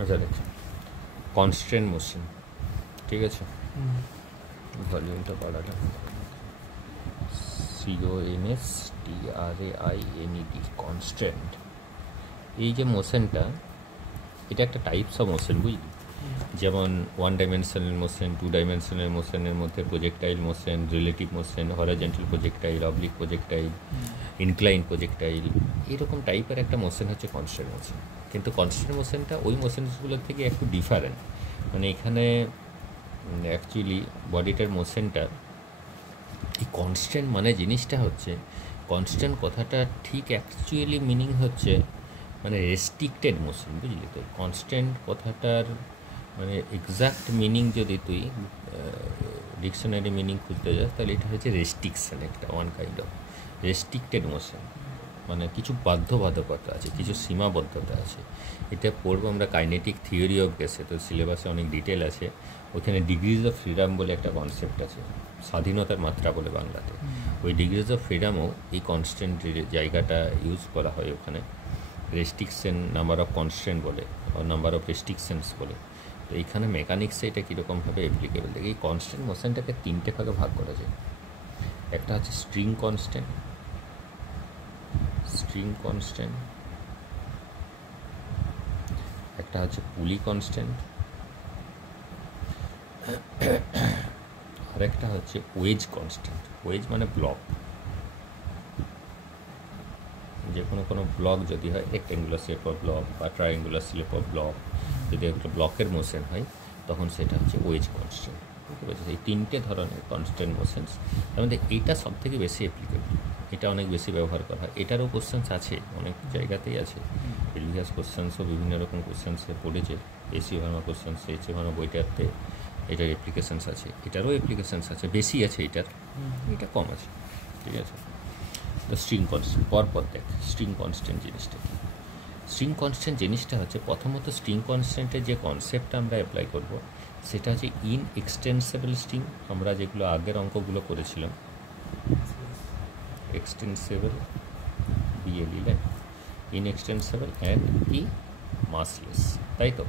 আচ্ছা দেখুন, constraint motion, ঠিক আছে, ভলিউমটা বাড়ালাম, CONSTRAINED, কনস্ট্রেন্ট। এই যে মোশনটা, এটা একটা টাইপস অফ মোশন, বুঝলি? যেমন one dimensional motion, two dimensional মোশনের মধ্যে projectile motion, relative motion, horizontal projectile, oblique projectile, incline projectile, এরকম টাইপের একটা মোশন হচ্ছে কনস্ট্যান্ট মোশন। কিন্তু কনস্ট্যান্ট মোশনটা ওই মোশনসগুলোর থেকে একটু ডিফারেন্ট। মানে এখানে অ্যাকচুয়ালি বডিটার মোশনটা, এই কনস্ট্যান্ট মানে জিনিসটা হচ্ছে, কনস্ট্যান্ট কথাটা ঠিক অ্যাকচুয়ালি মিনিং হচ্ছে মানে রেস্ট্রিক্টেড মোশন, বুঝলি তো? কনস্ট্যান্ট কথাটার মানে এক্সাক্ট মিনিং যদি তুই ডিকশনারি মিনিং খুঁজতে যাস, তাহলে এটা হচ্ছে রেস্ট্রিকশন, একটা one kind of restricted motion. মানে কিছু বাধ্যবাধকতা আছে, কিছু সীমাবদ্ধতা আছে। এটা পড়বো আমরা কাইনেটিক থিওরি অফ গ্যাসে, তো সিলেবাসে অনেক ডিটেল আছে। ওখানে ডিগ্রিজ অফ ফ্রিডম বলে একটা কনসেপ্ট আছে, স্বাধীনতার মাত্রা বলে বাংলাতে। ওই ডিগ্রিজ অফ ফ্রিডমও এই কনস্ট্যান্ট জায়গাটা ইউজ করা হয় ওখানে। রেস্ট্রিকশন নাম্বার অফ কনস্ট্যান্ট বলে, নাম্বার অফ রেস্ট্রিকশনস বলে। তো এইখানে মেকানিক্সে এটা কীরকমভাবে অ্যাপ্লিকেবল দেখে, এই কনস্ট্যান্ট মোশনটাকে তিনটে ভাগে ভাগ করা যায়। একটা হচ্ছে স্ট্রিং কনস্ট্যান্ট, একটা হচ্ছে পুলি কনস্ট্যান্ট, আর একটা হচ্ছে ওয়েজ কনস্ট্যান্ট। ওয়েজ মানে ব্লক, যে কোনো ব্লক যদি হয়, রেক্ট্যাঙ্গুলার শেপ অফ ব্লক বা ট্রায়াঙ্গুলার শেপ অফ ব্লক, যদি একটা ব্লকের মোশন হয় তখন সেটা হচ্ছে ওয়েজ কনস্ট্যান্ট। বুঝতে পারছি? এই তিনটে ধরনের কনস্ট্যান্ট মোশনস, তার মধ্যে এইটা সব থেকে বেশি অ্যাপ্লিকেবল, এটা অনেক বেশি ব্যবহার করা হয়। এটারও কোশ্চেন্স আছে, অনেক জায়গাতেই আছে, প্রিভিয়াস কোশ্চেন্সও বিভিন্ন রকম কোশ্চেন্সে পড়েছে। AC Verma questions, AC Verma বইটাতে এটার অ্যাপ্লিকেশানস আছে, এটারও অ্যাপ্লিকেশানস আছে, বেশি আছে এটার, এটা কম আছে, ঠিক আছে। তো স্ট্রিং কনস্ট্যান্ট পরপর দেখ, স্ট্রিং কনস্ট্যান্ট জিনিসটা কি? স্ট্রিং কনস্ট্যান্ট জিনিসটা হচ্ছে, প্রথমত স্ট্রিং কনস্ট্যান্টের যে কনসেপ্টটা আমরা অ্যাপ্লাই করব সেটা হচ্ছে ইনএক্সটেন্সেবল স্ট্রিং। আমরা যেগুলো আগের অঙ্কগুলো করেছিলাম, এক্সটেন্সেবল, বিএলই লাইন, ইনএক্সটেন্সেবল অ্যান্ড কি মাসলেস, তাই তো?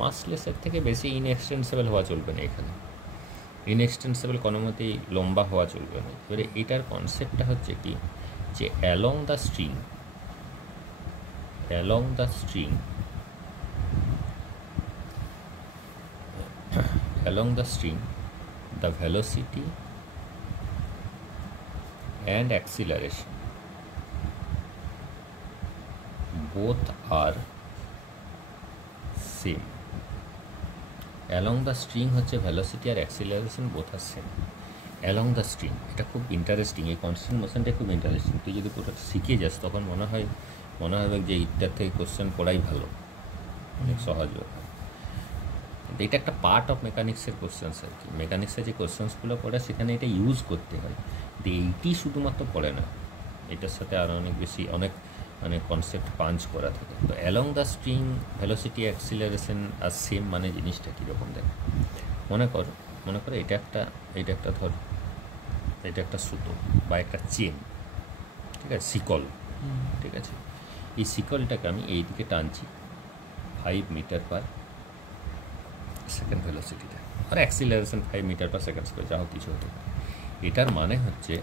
মাসলেসের থেকে বেশি ইনএক্সটেন্সেবল হওয়া চলবে না এখানে। ইনএক্সটেন্সেবল কোনো মতেই লম্বা হওয়া চলবে না। এবারে এটার কনসেপ্টটা হচ্ছে কি, যে along the string the velocity and acceleration both are same. along the string হচ্ছে velocity আর acceleration both are same. along the string, এটা খুব ইন্টারেস্টিং, এই কনস্ট্যান্ট মোশনটা খুব ইন্টারেস্টিং। তুই যদি পুরো শিখে যাস তখন মনে হবে যে এইটার থেকে কোশ্চেন পড়াই ভালো, অনেক সহজ হয়। এটা একটা পার্ট অফ মেকানিক্সের কোশ্চেন্স আর কি। মেকানিক্সের যে কোশ্চেন্সগুলো পড়ে সেখানে এটা ইউজ করতে হয়, তো এইটি শুধুমাত্র পড়ে না, এটার সাথে আরও অনেক মানে কনসেপ্ট পাঞ্চ করা থাকে। তো along the string velocity acceleration আর সেম, মানে জিনিসটা কীরকম দেখ, মনে কর এটা একটা সুতো বা একটা চেন, ঠিক আছে, শিকল, ঠিক আছে। এই শিকলটাকে আমি এই দিকে টানছি 5 মিটার পার সেকেন্ড ভেলোসিটিতে, আর acceleration 5 metre per second square, যা হোক কিছু হতে পারে। এটার মানে হচ্ছে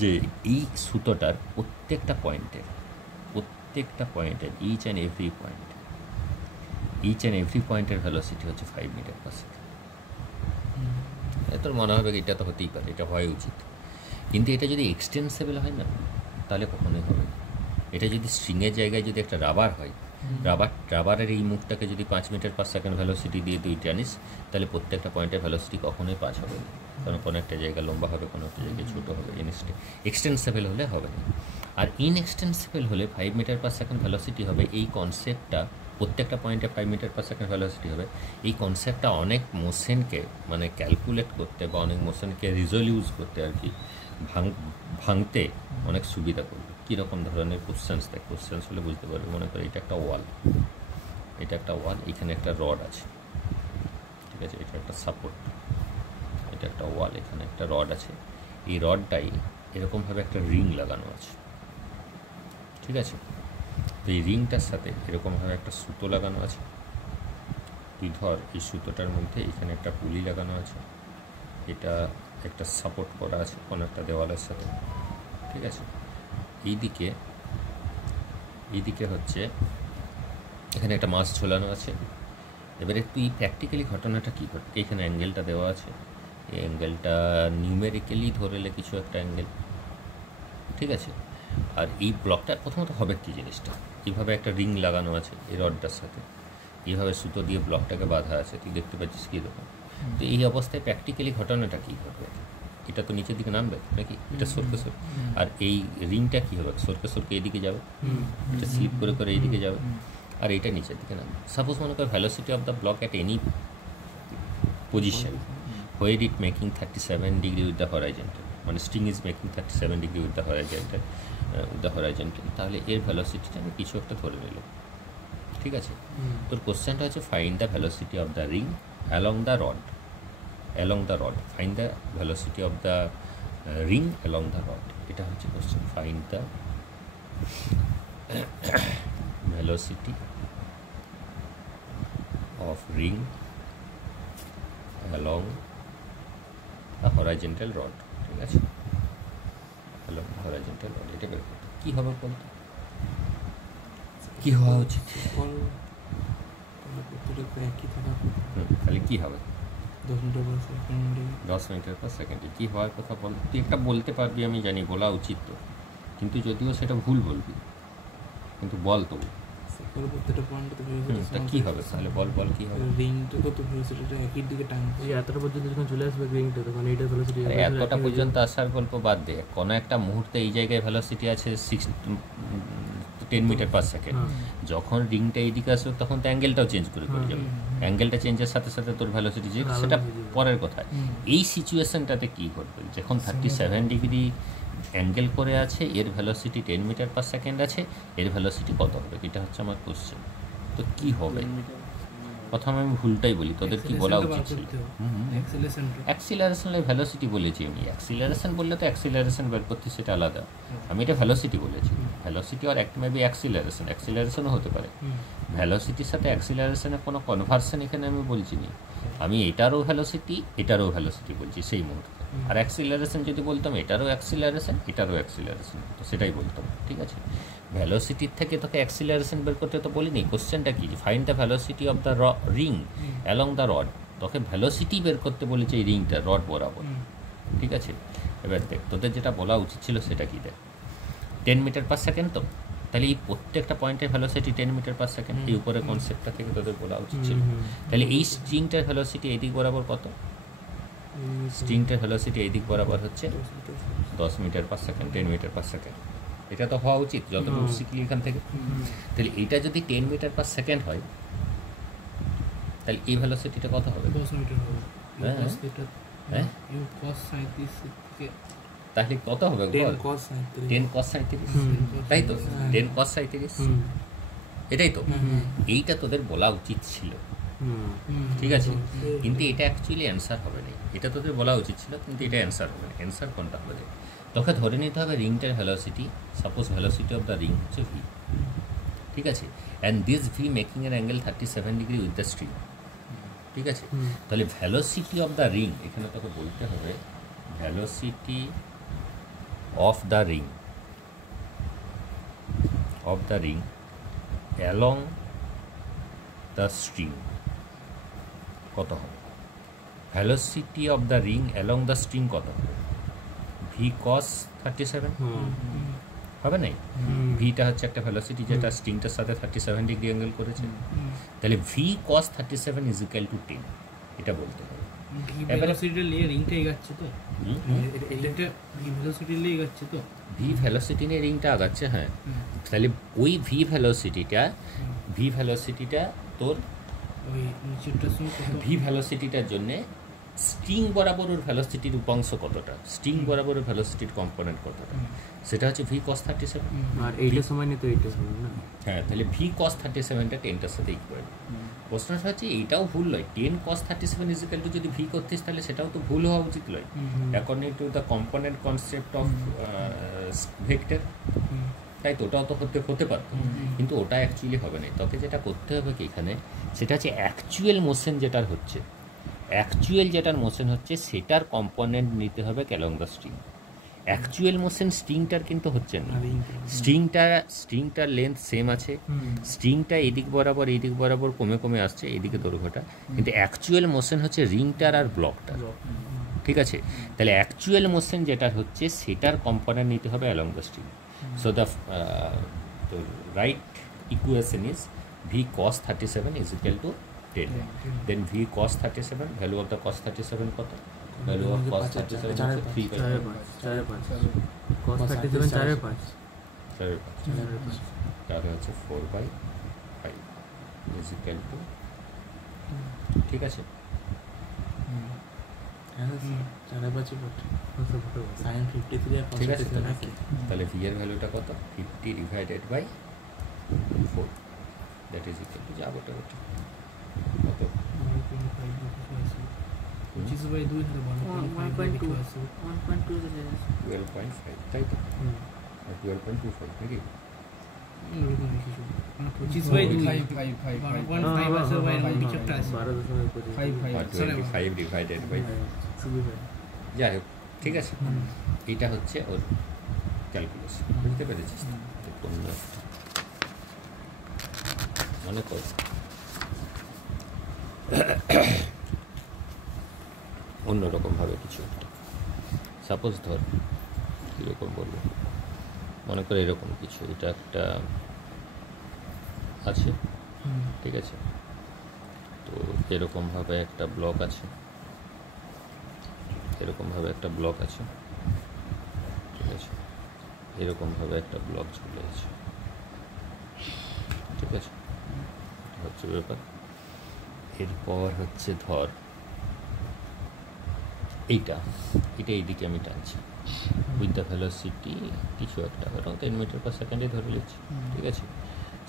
যে এই সুতোটার প্রত্যেকটা পয়েন্টের ইচ অ্যান্ড এভরি পয়েন্টের ভেলোসিটি হচ্ছে 5 মিটার পার সেকেন্ড। তোর মনে হবে এটা তো হতেই পারে, এটা হওয়াই উচিত, কিন্তু এটা যদি এক্সটেন্সেবল হয় না তাহলে কখনোই হবে না। এটা যদি স্ট্রিংয়ের জায়গায় যদি একটা রাবার হয়, রাবারের এই মুখটাকে যদি 5 মিটার পার সেকেন্ড ভেলোসিটি দিয়ে তুই টানিস, তাহলে প্রত্যেকটা পয়েন্টের ভেলোসিটি কখনোই 5 হবে না, কারণ কোনো একটা জায়গা লম্বা হবে, কোনো একটা জায়গায় ছোটো হবে। এক্সটেন্সেবল হলে হবে না। আর ইনএক্সটেন্সেবল হলে 5 মিটার পার সেকেন্ড ভেলোসিটি হবে, এই কনসেপ্টটা প্রত্যেকটা পয়েন্টে 5 মিটার পার সেকেন্ড ভেলোসিটি হবে, এই কনসেপ্টটা অনেক মোশনকে মানে ক্যালকুলেট করতে বা অনেক মোশনকে রিজলিউজ করতে আর কি, ভাঙতে অনেক সুবিধা করবে। কীরকম ধরনের কোশ্চেন্স দেখ, কোশ্চেন্স হলে বুঝতে পারবে। মনে করে এটা একটা ওয়াল, এখানে একটা রড আছে, ঠিক আছে, এটা একটা সাপোর্ট, এটা একটা ওয়াল, এখানে একটা রড আছে। এই রডটাই এরকমভাবে একটা রিং লাগানো আছে, ঠিক আছে। তো এই রিংটার সাথে এরকমভাবে একটা সুতো লাগানো আছে। তুই ধর এই সুতোটার মধ্যে এখানে একটা পুলি লাগানো আছে, এটা একটা সাপোর্ট করা আছে কোনো একটা দেওয়ালের সাথে, ঠিক আছে। এইদিকে হচ্ছে এখানে একটা মাছ ঝোলানো আছে। এবারে তুই প্র্যাকটিক্যালি ঘটনাটা কী ঘটে, এখানে অ্যাঙ্গেলটা দেওয়া আছে, এই অ্যাঙ্গেলটা নিউমেরিক্যালি ধরেলে কিছু একটা অ্যাঙ্গেল, ঠিক আছে। আর এই ব্লকটা প্রথমত হবে কী জিনিসটা, এইভাবে একটা রিং লাগানো আছে এই রডটার সাথে, এইভাবে সুতো দিয়ে ব্লকটাকে বাঁধা আছে, তুই দেখতে পাচ্ছিস কী রকম। তো এই অবস্থায় প্র্যাকটিক্যালি ঘটনাটা কী ঘটবে, এটা তো নিচের দিকে নামবে নাকি, এটা সরকে সরকে, আর এই রিংটা কী হবে, সরকে সরকে এইদিকে যাবে, এটা স্লিপ করে করে এইদিকে যাবে, আর এইটা নিচের দিকে নামবে। সাপোজ মনে কর velocity of the block at any position where it making 37 degree with the horizontal, মানে string is making 37 degree with the horizontal, তাহলে এর ভ্যালোসিটিটা আমি কিছু একটা ধরে নিলাম, ঠিক আছে। তোর কোশ্চেনটা হচ্ছে find the velocity of the ring along the rod, find the velocity of the ring along the rod, এটা হচ্ছে question. Find the velocity of ring along the horizontal rod, ঠিক আছে, অ্যালং দ্য হরাইজন্টাল রড। এটা বের করতে কী হবে বলতো, কী হওয়া উচিত, তাহলে কী হবে 10 মিটার পার সেকেন্ডে কী হওয়ার কথা বল, তুই একটা বলতে পারবি, আমি জানি বলা উচিত তো, কিন্তু যদিও সেটা ভুল বলবি, কিন্তু বল তবু তা কী হবে, তাহলে বল কী হবে। রিংটা তো ভেলোসিটিটা একই দিকে টানছে, এতটা পর্যন্ত যখন চলে আসবে রিংটা তখন এইটার ভেলোসিটি এতটা পর্যন্ত আসার গল্প বাদ দে, কোনো একটা মুহূর্তে এই জায়গায় ভেলোসিটি আছে 10 মিটার পার সেকেন্ড, যখন রিংটা এইদিকে আসবে তখন তো অ্যাঙ্গেলটাও চেঞ্জ করে যাবে, অ্যাঙ্গেলটা চেঞ্জের সাথে সাথে তোর ভ্যালোসিটি যে সেটা পরের কথা। এই সিচুয়েশনটাতে কী ঘটবে, যখন 37 ডিগ্রি অ্যাঙ্গেল করে আছে, এর ভ্যালোসিটি 10 মিটার পার সেকেন্ড আছে, এর ভ্যালোসিটি কত হবে, এটা হচ্ছে আমার কোশ্চেন। তো কী হবে, প্রথমে আমি ভুলটাই বলি, তোদের কি বলা উচিত ছিল, অ্যাক্সিলারেশনের ভ্যালোসিটি বলেছি আমি, অ্যাক্সিলারেশন বললে তো অ্যাক্সিলারেশন বের করতে সেটা আলাদা, আমি এটা ভ্যালোসিটি বলেছি। ভ্যালোসিটি আর একটা মেবি অ্যাক্সিলারেশনও হতে পারে, ভ্যালোসিটির সাথে অ্যাক্সিলারেশনের কোনো কনভার্সন এখানে আমি বলছি না, আমি এটারও ভ্যালোসিটি বলছি সেই মুহূর্তে। আর অ্যাক্সিলারেশন যদি বলতাম এটারও অ্যাক্সিলারেশন তো সেটাই বলতাম, ঠিক আছে। ভ্যালোসিটির থেকে তোকে অ্যাক্সিলারেশন বের করতে তো বলিনি, কোশ্চেনটা কি, find the velocity of the ring along the rod, তোকে ভ্যালোসিটি বের করতে বলেছে এই রিংটা রড বরাবর, ঠিক আছে। এবার দেখ তোদের যেটা বলা উচিত ছিল সেটা কি, দেখ 10 মিটার পার সেকেন্ড, তো তাহলে এই প্রত্যেকটা পয়েন্টের ভ্যালোসিটি 10 মিটার পার সেকেন্ড, এই উপরে কনসেপ্টটা থেকে তোদের বলা উচিত ছিল। তাহলে এই স্ট্রিংটার ভ্যালোসিটি এই দিক বরাবর কত, স্ট্রিংটার ভ্যালোসিটি এই দিক বরাবর হচ্ছে 10 metre per second, 10 metre per second, এটা তো হওয়া উচিত যতটুকু শিখলি এখান থেকে। তাহলে এইটা যদি 10 মিটার পার সেকেন্ড হয়, তাহলে এই ভ্যালোসিটিটা কত হবে, 10 মিটার হবে, হ্যাঁ তাহলে কত হবে, 10 cos 37, তাই তো 10 cos 37, এটাই তো, এইটা তোদের বলা উচিত ছিল, ঠিক আছে। কিন্তু এটা অ্যাকচুয়ালি অ্যান্সার হবে না, এটা তোদের বলা উচিত ছিল, কিন্তু এটা অ্যান্সার হবে না। অ্যান্সার কোনটা হবে, তোকে ধরে নিতে হবে রিংটার velocity, suppose velocity of the ring হচ্ছে ভি, ঠিক আছে, and this V making an angle 37 degree with the string, ঠিক আছে। তাহলে ভ্যালোসিটি অফ দ্য রিং, এখানে তোকে বলতে হবে velocity of the ring along the string কত হবে, velocity of the ring along the string কত হবে, ভি কস 37 হবে নাই, ভিটা হচ্ছে একটা ভ্যালোসিটি যেটা স্ট্রিংটার সাথে 37 ডিগ্রি অ্যাঙ্গেল করেছে, তাহলে V cos 37 is equal to 10, এটা বলতে হবে। ভেলোসিটি নিয়ে রিংটা এগাচ্ছে তো, এটা ভেলোসিটি নিয়ে এগাচ্ছে তো, ভি ভ্যালোসিটি নিয়ে রিংটা আগাচ্ছে, হ্যাঁ। তাহলে ওই ভি ভ্যালোসিটিটা তোর ওই নিচেরটার সঙ্গে ভি ভ্যালোসিটিটার জন্যে স্ট্রিং বরাবর ওর ভ্যালোসিটির উপাংশ কতটা, স্ট্রিং বরাবর ওর ভ্যালোসিটির কম্পোনেন্ট কতটা, সেটা হচ্ছে ভি কস 37, আর এইটার সময় নিয়ে তো এইটা সময় না, হ্যাঁ। তাহলে ভি কস 37টা 10টার সাথে ইকুয়াল। প্রশ্নটা হচ্ছে এইটাও ভুল নয়, 10 cos 37 ইজ ইকুয়াল টু যদি ভি করতিস তাহলে সেটাও তো ভুল হওয়া উচিত নয়, according to the component concept of vector, তাই তো ওটাও তো হতে পারতো, কিন্তু ওটা অ্যাকচুয়ালি হবে না। তোকে যেটা করতে হবে কি এখানে, সেটা হচ্ছে অ্যাকচুয়াল মোশন যেটার হচ্ছে, অ্যাকচুয়াল যেটার মোশন হচ্ছে সেটার কম্পোনেন্ট নিতে হবে along the string. Actual motion স্ট্রিংটার কিন্তু হচ্ছে না, স্ট্রিংটার লেন্থ সেম আছে, স্ট্রিংটা এদিক বরাবর কমে কমে আসছে এদিকে দৈর্ঘ্যটা, কিন্তু অ্যাকচুয়াল মোশন হচ্ছে রিংটার আর ব্লকটার। ঠিক আছে, তাহলে অ্যাকচুয়াল মোশন যেটা হচ্ছে সেটার কম্পোনেন্ট নিতে হবে along the string. So the right equation is v cos 37 is equal to 10. Then v cos 37, value of the cos 37 কত? Value of cos 37 হচ্ছে 3/5. 4/5 cos 37 4/5 তাহলে হচ্ছে 4/5 is equal to, ঠিক আছে, 4/5 ঠিক আছে। তাহলে v এর ভ্যালুটা কত? 50 divided by 4, that is equal to যাবো কত? 25/2 হলে 1.2 12.5, তাই তো? 12.25 নাকি? 25 ডিভাইডেড বাই, যাই হোক, ঠিক আছে। এটা হচ্ছে ওর ক্যালকুলেশন, বুঝতে পেরেছিস? মনে কর অন্যরকমভাবে কিছু একটা, সাপোজ ধর কীরকম বলবো, মনে কর এরকম কিছু, এটা একটা আছে, ঠিক আছে, তো এরকমভাবে একটা ব্লক আছে, এরকমভাবে একটা ব্লক আছে, ঠিক আছে, এরকমভাবে একটা ব্লক চলে আছে, ঠিক আছে, হচ্ছে ব্যাপার। এরপর হচ্ছে ধর এইটা এইদিকে আমি টানছি উইথ দ্য ভেলোসিটি কিছু একটা, কারণ 10 মিটার পার সেকেন্ডে ধরে নিচ্ছি, ঠিক আছে।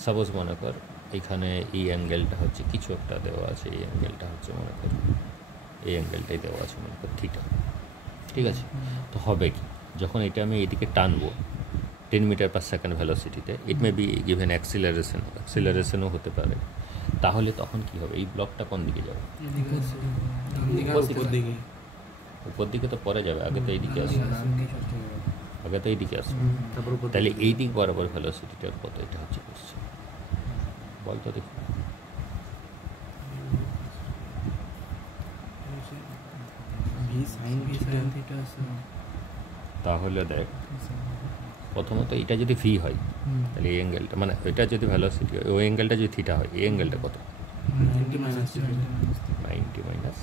সাপোজ মনে কর এখানে এই অ্যাঙ্গেলটা হচ্ছে কিছু একটা দেওয়া আছে, এই অ্যাঙ্গেলটা হচ্ছে মনে কর এই অ্যাঙ্গেলটাই দেওয়া আছে মনে কর থিটা, ঠিক আছে। তো হবে কি, যখন এটা আমি এইদিকে টানবো 10 মিটার পার সেকেন্ড ভেলোসিটিতে, ইট মে বি গিভেন অ্যাক্সিলারেশনও হতে পারে, তাহলে তখন কি হবে, এই ব্লকটা কোন দিকে যাবে? উপর দিকে তো পরে যাবে, আগে তো এইদিকে আসবে, তাহলে এই দিক বরাবর ভেলোসিটিটার কত, এটা হচ্ছে কোশ্চেন। বল তো দেখি। তাহলে দেখ, প্রথমত এটা যদি ভি হয় তাহলে এই অ্যাঙ্গেলটা, মানে এটা যদি ভেলোসিটি হয়, ওই অ্যাঙ্গেলটা যদি থিটা হয়, এই অ্যাঙ্গেলটা কত? 90 মাইনাস,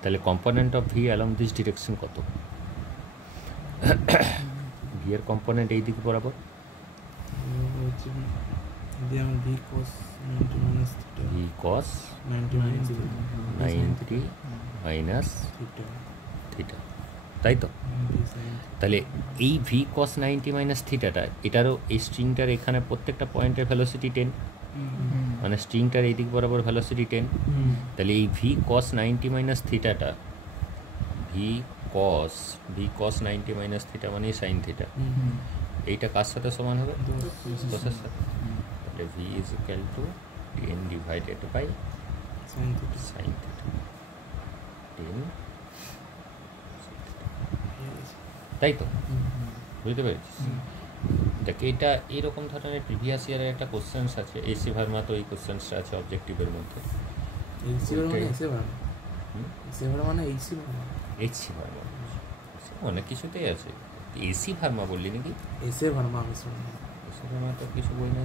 তাহলে component of V along this direction কত? ভি এর কম্পোনেন্ট এই দিক বরাবর, ভি কস 90 মাইনাস থিটা, তাই তো? তাহলে এই ভি কস 90 মাইনাস থিটাটা, এটারও এই স্ট্রিংটার এখানে প্রত্যেকটা পয়েন্টের ভেলোসিটি 10, মানে স্ট্রিংটার এই দিক বরাবর ভেলোসিটি 10, তাহলে এই ভি কস 90 মাইনাস থিটাটা, ভি কস 90 মাইনাস থিটা মানে সাইন থিটা, এইটা কার সাথে সমান হবে? কোসের সাথে। তাহলে V is equal to 10 divided by sine theta, 10, তাই তো? বুঝতে পেরেছিস? দেখ, এটা এইরকম ধরনের প্রিভিয়াস ইয়ারের একটা কোশ্চেন্স আছে, এসি ভার্মা, তো এই কোশ্চেন্সটা আছে অবজেক্টিভের মধ্যে। এইচসি ভার্মা অনেক কিছুতেই আছে, এসি ভার্মা বললি নাকি? এসি ভার্মা তো কিছু বই না,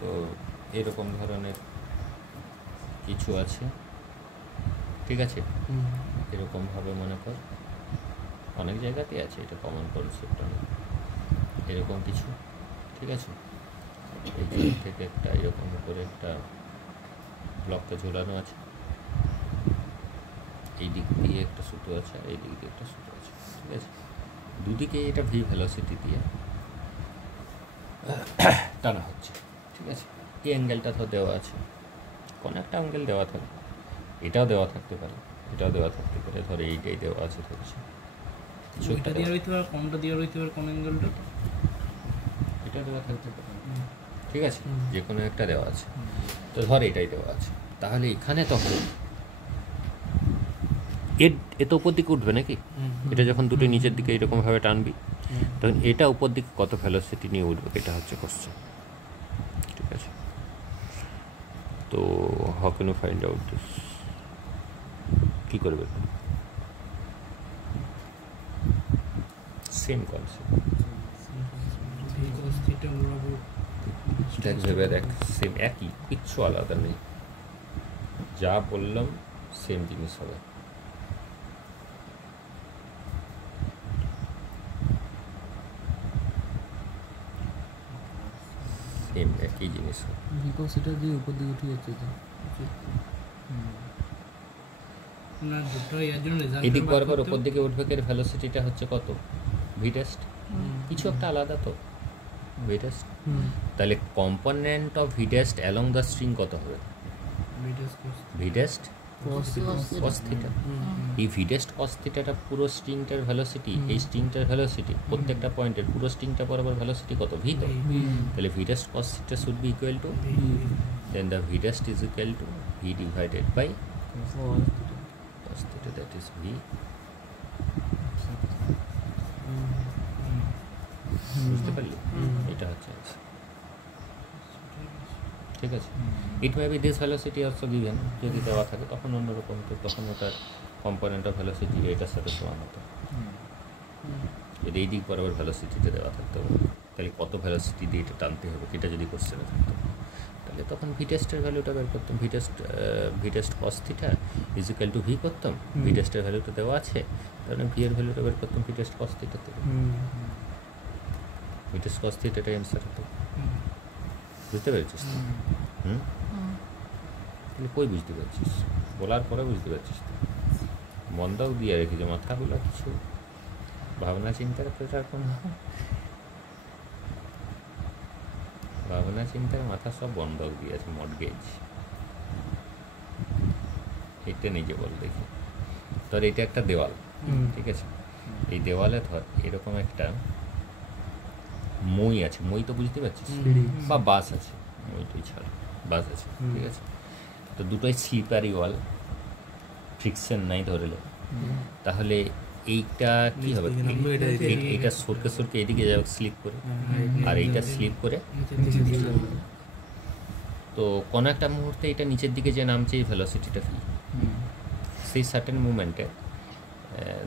তো এরকম ধরনের কিছু আছে, ঠিক আছে। এরকমভাবে মনে কর অনেক জায়গাতেই আছে, এটা কমন কনসেপ্ট, এরকম কিছু, ঠিক আছে। এই দিক থেকে একটা এরকম করে একটা ব্লকটা ঝোলানো আছে, এই দিক দিয়ে একটা সুতো আছে, আর এই দিক দিয়ে একটা সুতো আছে, ঠিক আছে। দুদিকে এটা ভি ভেলোসিটি দিয়ে টানা হচ্ছে, ঠিক আছে। এই অ্যাঙ্গেলটা তো দেওয়া আছে, কোনো একটা অ্যাঙ্গেল দেওয়া থাকবে, এটাও দেওয়া থাকতে পারে, এটাও দেওয়া থাকতে পারে, ধর এইটাই দেওয়া আছে ধরছি, কিছু ওইটা একটা দিয়ে দেওয়া। রইতে পারে, কোনটা দিয়ে রইতে পারে, কোন অ্যাঙ্গেলটা? এটা দেওয়া থাকতে পারে, ঠিক আছে, হুম। যে কোনো একটা দেওয়া আছে। তো ধর এটাই দেওয়া আছে, তাহলে এখানে তখন এ তো উপর দিকে উঠবে নাকি? এটা যখন দুটো নিচের দিকে এরকমভাবে টানবি তখন এটা উপর দিকে কত ভেলোসিটি নিয়ে উঠবে, এটা হচ্ছে কোশ্চেন, ঠিক আছে। তো how can you find out this? কী করবে? সেম কনসেপ্ট, এই cos theta বরাবর দেখ ভেবে দেখ, সেম একই, কিচ্ছু আলাদা নেই, যা বললাম সেম জিনিস হবে। সেম একই জিনিস হবে। বিকজ এটা দিয়ে উপর দিকে উঠে যাচ্ছে তো। না, দুটো এর জন্য রেজাল্ট এদিক বরাবর উপর দিকে উঠবে, এর ভেলোসিটিটা হচ্ছে কত? ভি টেস্ট, কিছু একটা আলাদা তো ভি টেস্ট। তাহলে component of V test along the string কত হবে? V test cos theta. এই ভি টেস্ট কস থিটাটা পুরো স্ট্রিংটার ভেলোসিটি, এই স্ট্রিংটার ভেলোসিটি প্রত্যেকটা পয়েন্টের পুরো স্ট্রিংটা বরাবর ভেলোসিটি কত? ভি তো। তাহলে V test cos theta should be equal to, then the V test is equal to V divided by cos theta, that is v। বুঝতে পারলি? এটা হচ্ছে answer, ঠিক আছে। It may be this velocity also given, যদি দেওয়া থাকে তখন অন্যরকম, তো তখন ওটার কম্পোনেন্ট অফ ভেলোসিটি এটার সাথে সমান হতো। যদি এই দিক বরাবর ভেলোসিটিতে দেওয়া থাকতো তাহলে কত ভেলোসিটি দিয়ে এটা টানতে হবে, এটা যদি কোশ্চেনে থাকতো তাহলে তখন ভি টেস্টের ভ্যালুটা বের করতাম। V test cos theta is equal to V করতাম, ভি টেস্টের ভ্যালুটা দেওয়া আছে, তাহলে ভি এর ভ্যালুটা বের করতাম ভি টেস্ট কস থিটা থেকে, ভি টেস্ট কস থিটাটাই অ্যান্সার হতো। বুঝতে পেরেছিস তো? তাহলে কই বুঝতে পারছিস? বলার পরে বুঝতে পারছিস তো? মন্দাও দিয়ে রেখেছে, মাথাগুলো কিছু ভাবনা চিন্তার কোন ভাবনা চিন্তার মাথা সব বন্ধক দিয়েছে, মর্টগেজ। এটা নিজে বল দেখি, ধর এটা একটা দেওয়াল, ঠিক আছে, এই দেওয়ালে ধর এরকম একটা মই আছে, মই তো বুঝতে পারছিস, বা বাস আছে, মই তুই ছাড়, বাস আছে, ঠিক আছে। তো দুটোই স্লিপারি ওয়াল, ফ্রিকশন নাই ধরলে, তাহলে এইটা কি হবে? এইটা সরকে সরকে এদিকে যাবে স্লিপ করে, আর এইটা স্লিপ করে, তো কোনো একটা মুহূর্তে এটা নিচের দিকে যে নামছে এই ভেলোসিটিটা কি, সেই সার্টেন মুভমেন্টে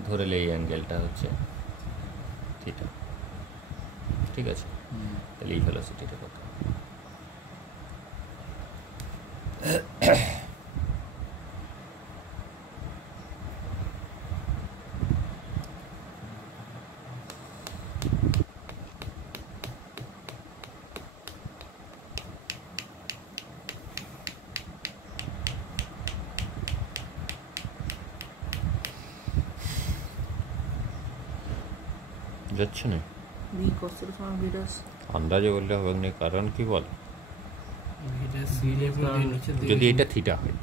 ধরেলে এই অ্যাঙ্গেলটা হচ্ছে থিটা, ঠিক আছে। তাহলে এই ভেলোসিটিটা কত? যাচ্ছে না, আন্দাজে বললে হবে না, কারণ কি বল, যদি এটা থিটা হয়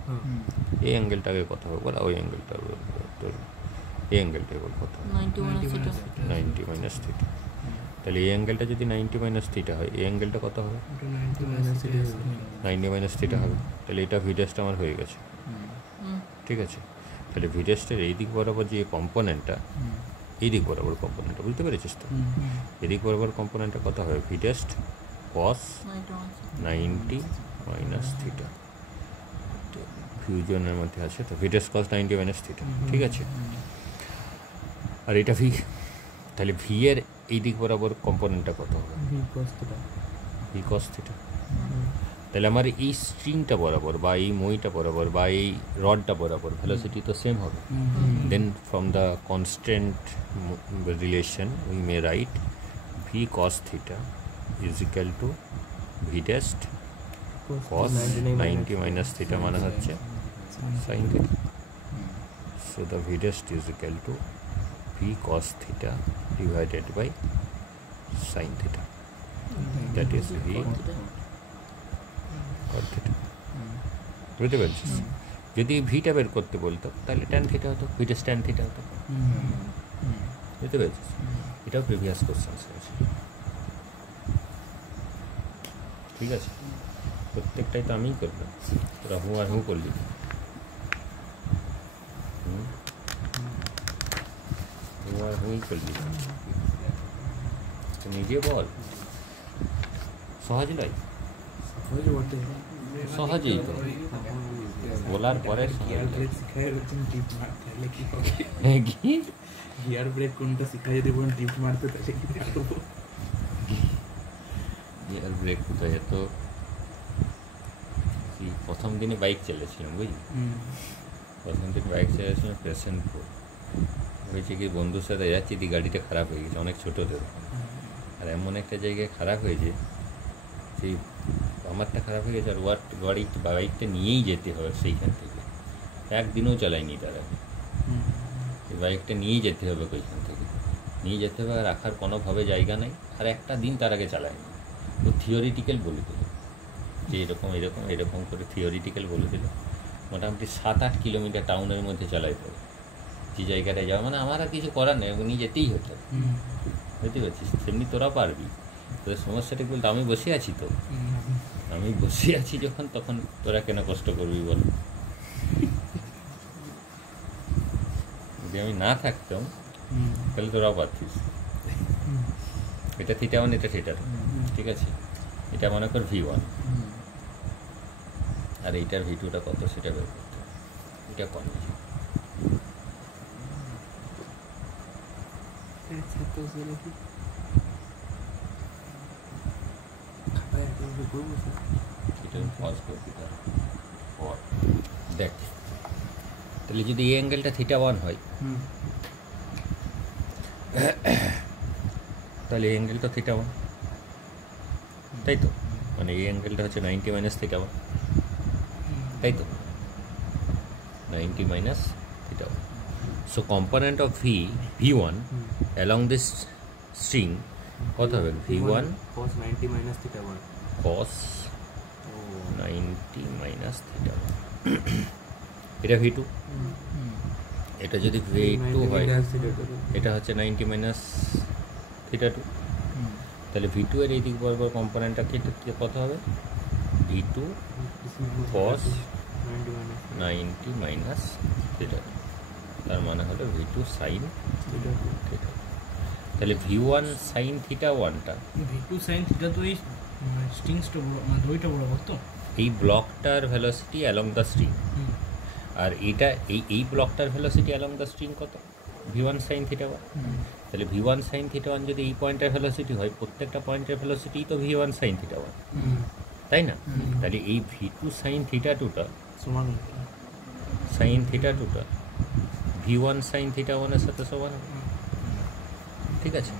এই অ্যাঙ্গেলটাকে কত হবে বল, ওই অ্যাঙ্গেলটা এই অ্যাঙ্গেলটাকে বল কত? 90 মাইনাস থিটা। তাহলে এই অ্যাঙ্গেলটা যদি 90 মাইনাস থিটা হয়, এই অ্যাঙ্গেলটা কত হবে? 90 মাইনাস থিটা হবে। তাহলে এটা ভি টেস্ট আমার হয়ে গেছে, ঠিক আছে। তাহলে ভি টেস্টের এই দিক বরাবর যে কম্পোনেন্টটা, এই দিক বরাবর কম্পোনেন্টটা বুঝতে পেরেছিস তো? এদিক বরাবর কম্পোনেন্টটা কত হবে? V test cos 90 minus theta, ফিউজনের মধ্যে আছে তো, V test cos 90 minus theta, ঠিক আছে। আর এটা ভি, তাহলে ভি এর এই দিক বরাবর কম্পোনেন্টটা কত হবে? V cos theta. তাহলে আমার এই স্ট্রিংটা বরাবর বা এই মইটা বরাবর বা এই রডটা বরাবর ভেলোসিটি তো সেম হবে। Then from the constant relation we may write V cos theta is equal to V test cos 90 minus theta মানে হচ্ছে sine theta. So the V test is equal to V cos theta divided by sine theta, that is V cot theta. বুঝতে পারছিস? যদি ভিটা বের করতে বলতো তাহলে ট্যান থিটা হতো, ভি টেস্ট ট্যান থিটা হতো, বুঝতে বুঝতে পেরেছিস? এটাও প্রিভিয়াস কোশ্চেন ছিল, ঠিক আছে? প্রত্যেকটাই তো আমিই করলাম, তোরা হু আর হু করলি। হু আর হুই করলি, নিজে বল। সহজ নয়, সহজেই তো বলার পরে গিয়ার ব্রেক কোনটা শিখা যদি বলেন ড্রিফট মারতে তাহলে কি করবো? গিয়ার ব্রেক কোথায় যেত? প্রথম দিনে বাইক চালিয়েছিলাম, বুঝলি? প্রথম দিন বাইক চালিয়েছিলাম পেশেন্টপুর। হয়েছে কি, বন্ধুর সাথে যাচ্ছি, দি গাড়িটা খারাপ হয়ে গেছে, অনেক ছোটোতে। আর এমন একটা জায়গায় খারাপ হয়েছে, সেই আমারটা খারাপ হয়ে গেছে, আর বাইকটা নিয়েই যেতে হবে সেইখান থেকে। একদিনও চালাইনি তার আগে, এই বাইকটা নিয়েই যেতে হবে ওইখান থেকে, নিয়ে যেতে হবে, আর রাখার কোনোভাবে জায়গা নেই। আর একটা দিন তার আগে চালায়নি, ও থিওরিটিক্যাল বলে দিল যে এরকম এরকম এরকম করে থিওরিটিক্যাল বলে দিল। মোটামুটি 7-8 কিলোমিটার টাউনের মধ্যে চালাই পড়ে, যে জায়গাটায় যাওয়া, মানে আমার আর কিছু করার নেই, নিয়ে যেতেই হতো। বুঝতে পারছিস? সেমনি তোরা পারবি। তোদের সমস্যাটা বলতে আমি বসে আছি তো, আমি বসে আছি যখন, তখন তোরা কেন কষ্ট করবি বল? যদি আমি না থাকতাম তাহলে তোরাও পারতিস। এটা থিটা1, এটা থিটা2, ঠিক আছে? এটা মনে কর V1, আর এইটার V2টা কত সেটা বের করতে হবে। এটা কনভেনশন। এটা আমি পজ করে দিতে হবে। দেখ তাহলে যদি এই অ্যাঙ্গেলটা θ1 হয়, তাহলে এই অ্যাঙ্গেলটা θ1, তাই তো? মানে এই অ্যাঙ্গেলটা হচ্ছে 90 - θ1, তাই তো? 90 - θ1. So component of V1 along this string কত হবে? V1 cos 90 minus theta 1 cos 90 minus θ1. এটা V2, এটা যদি V2 হয়, এটা হচ্ছে 90 minus θ2, তাহলে V2 এর এই দিক বরাবর কম্পোনেন্টটা কত হবে? V2 cos 90 minus θ2, তার মানে হলো V2 sin θ2। তাহলে V1 sin θ1টা, V2 sin θ তো এই স্ট্রিংসটা মানে দড়িটা বরাবর তো, এই ব্লকটার ভেলোসিটি অ্যালং দ্য স্ট্রিং, আর এটা এই ব্লকটার ভেলোসিটি অ্যালং দ্য স্ট্রিং কত? V1 sin θ1। তাহলে V1 sin θ1 যদি এই পয়েন্টের ভেলোসিটি হয়, প্রত্যেকটা পয়েন্টের ভেলোসিটিই তো V1 sin θ1, তাই না? তাহলে এই V2 sin θ2টা সমান sin θ2টা V1 sin θ1 এর সাথে সমান হবে, ঠিক আছে?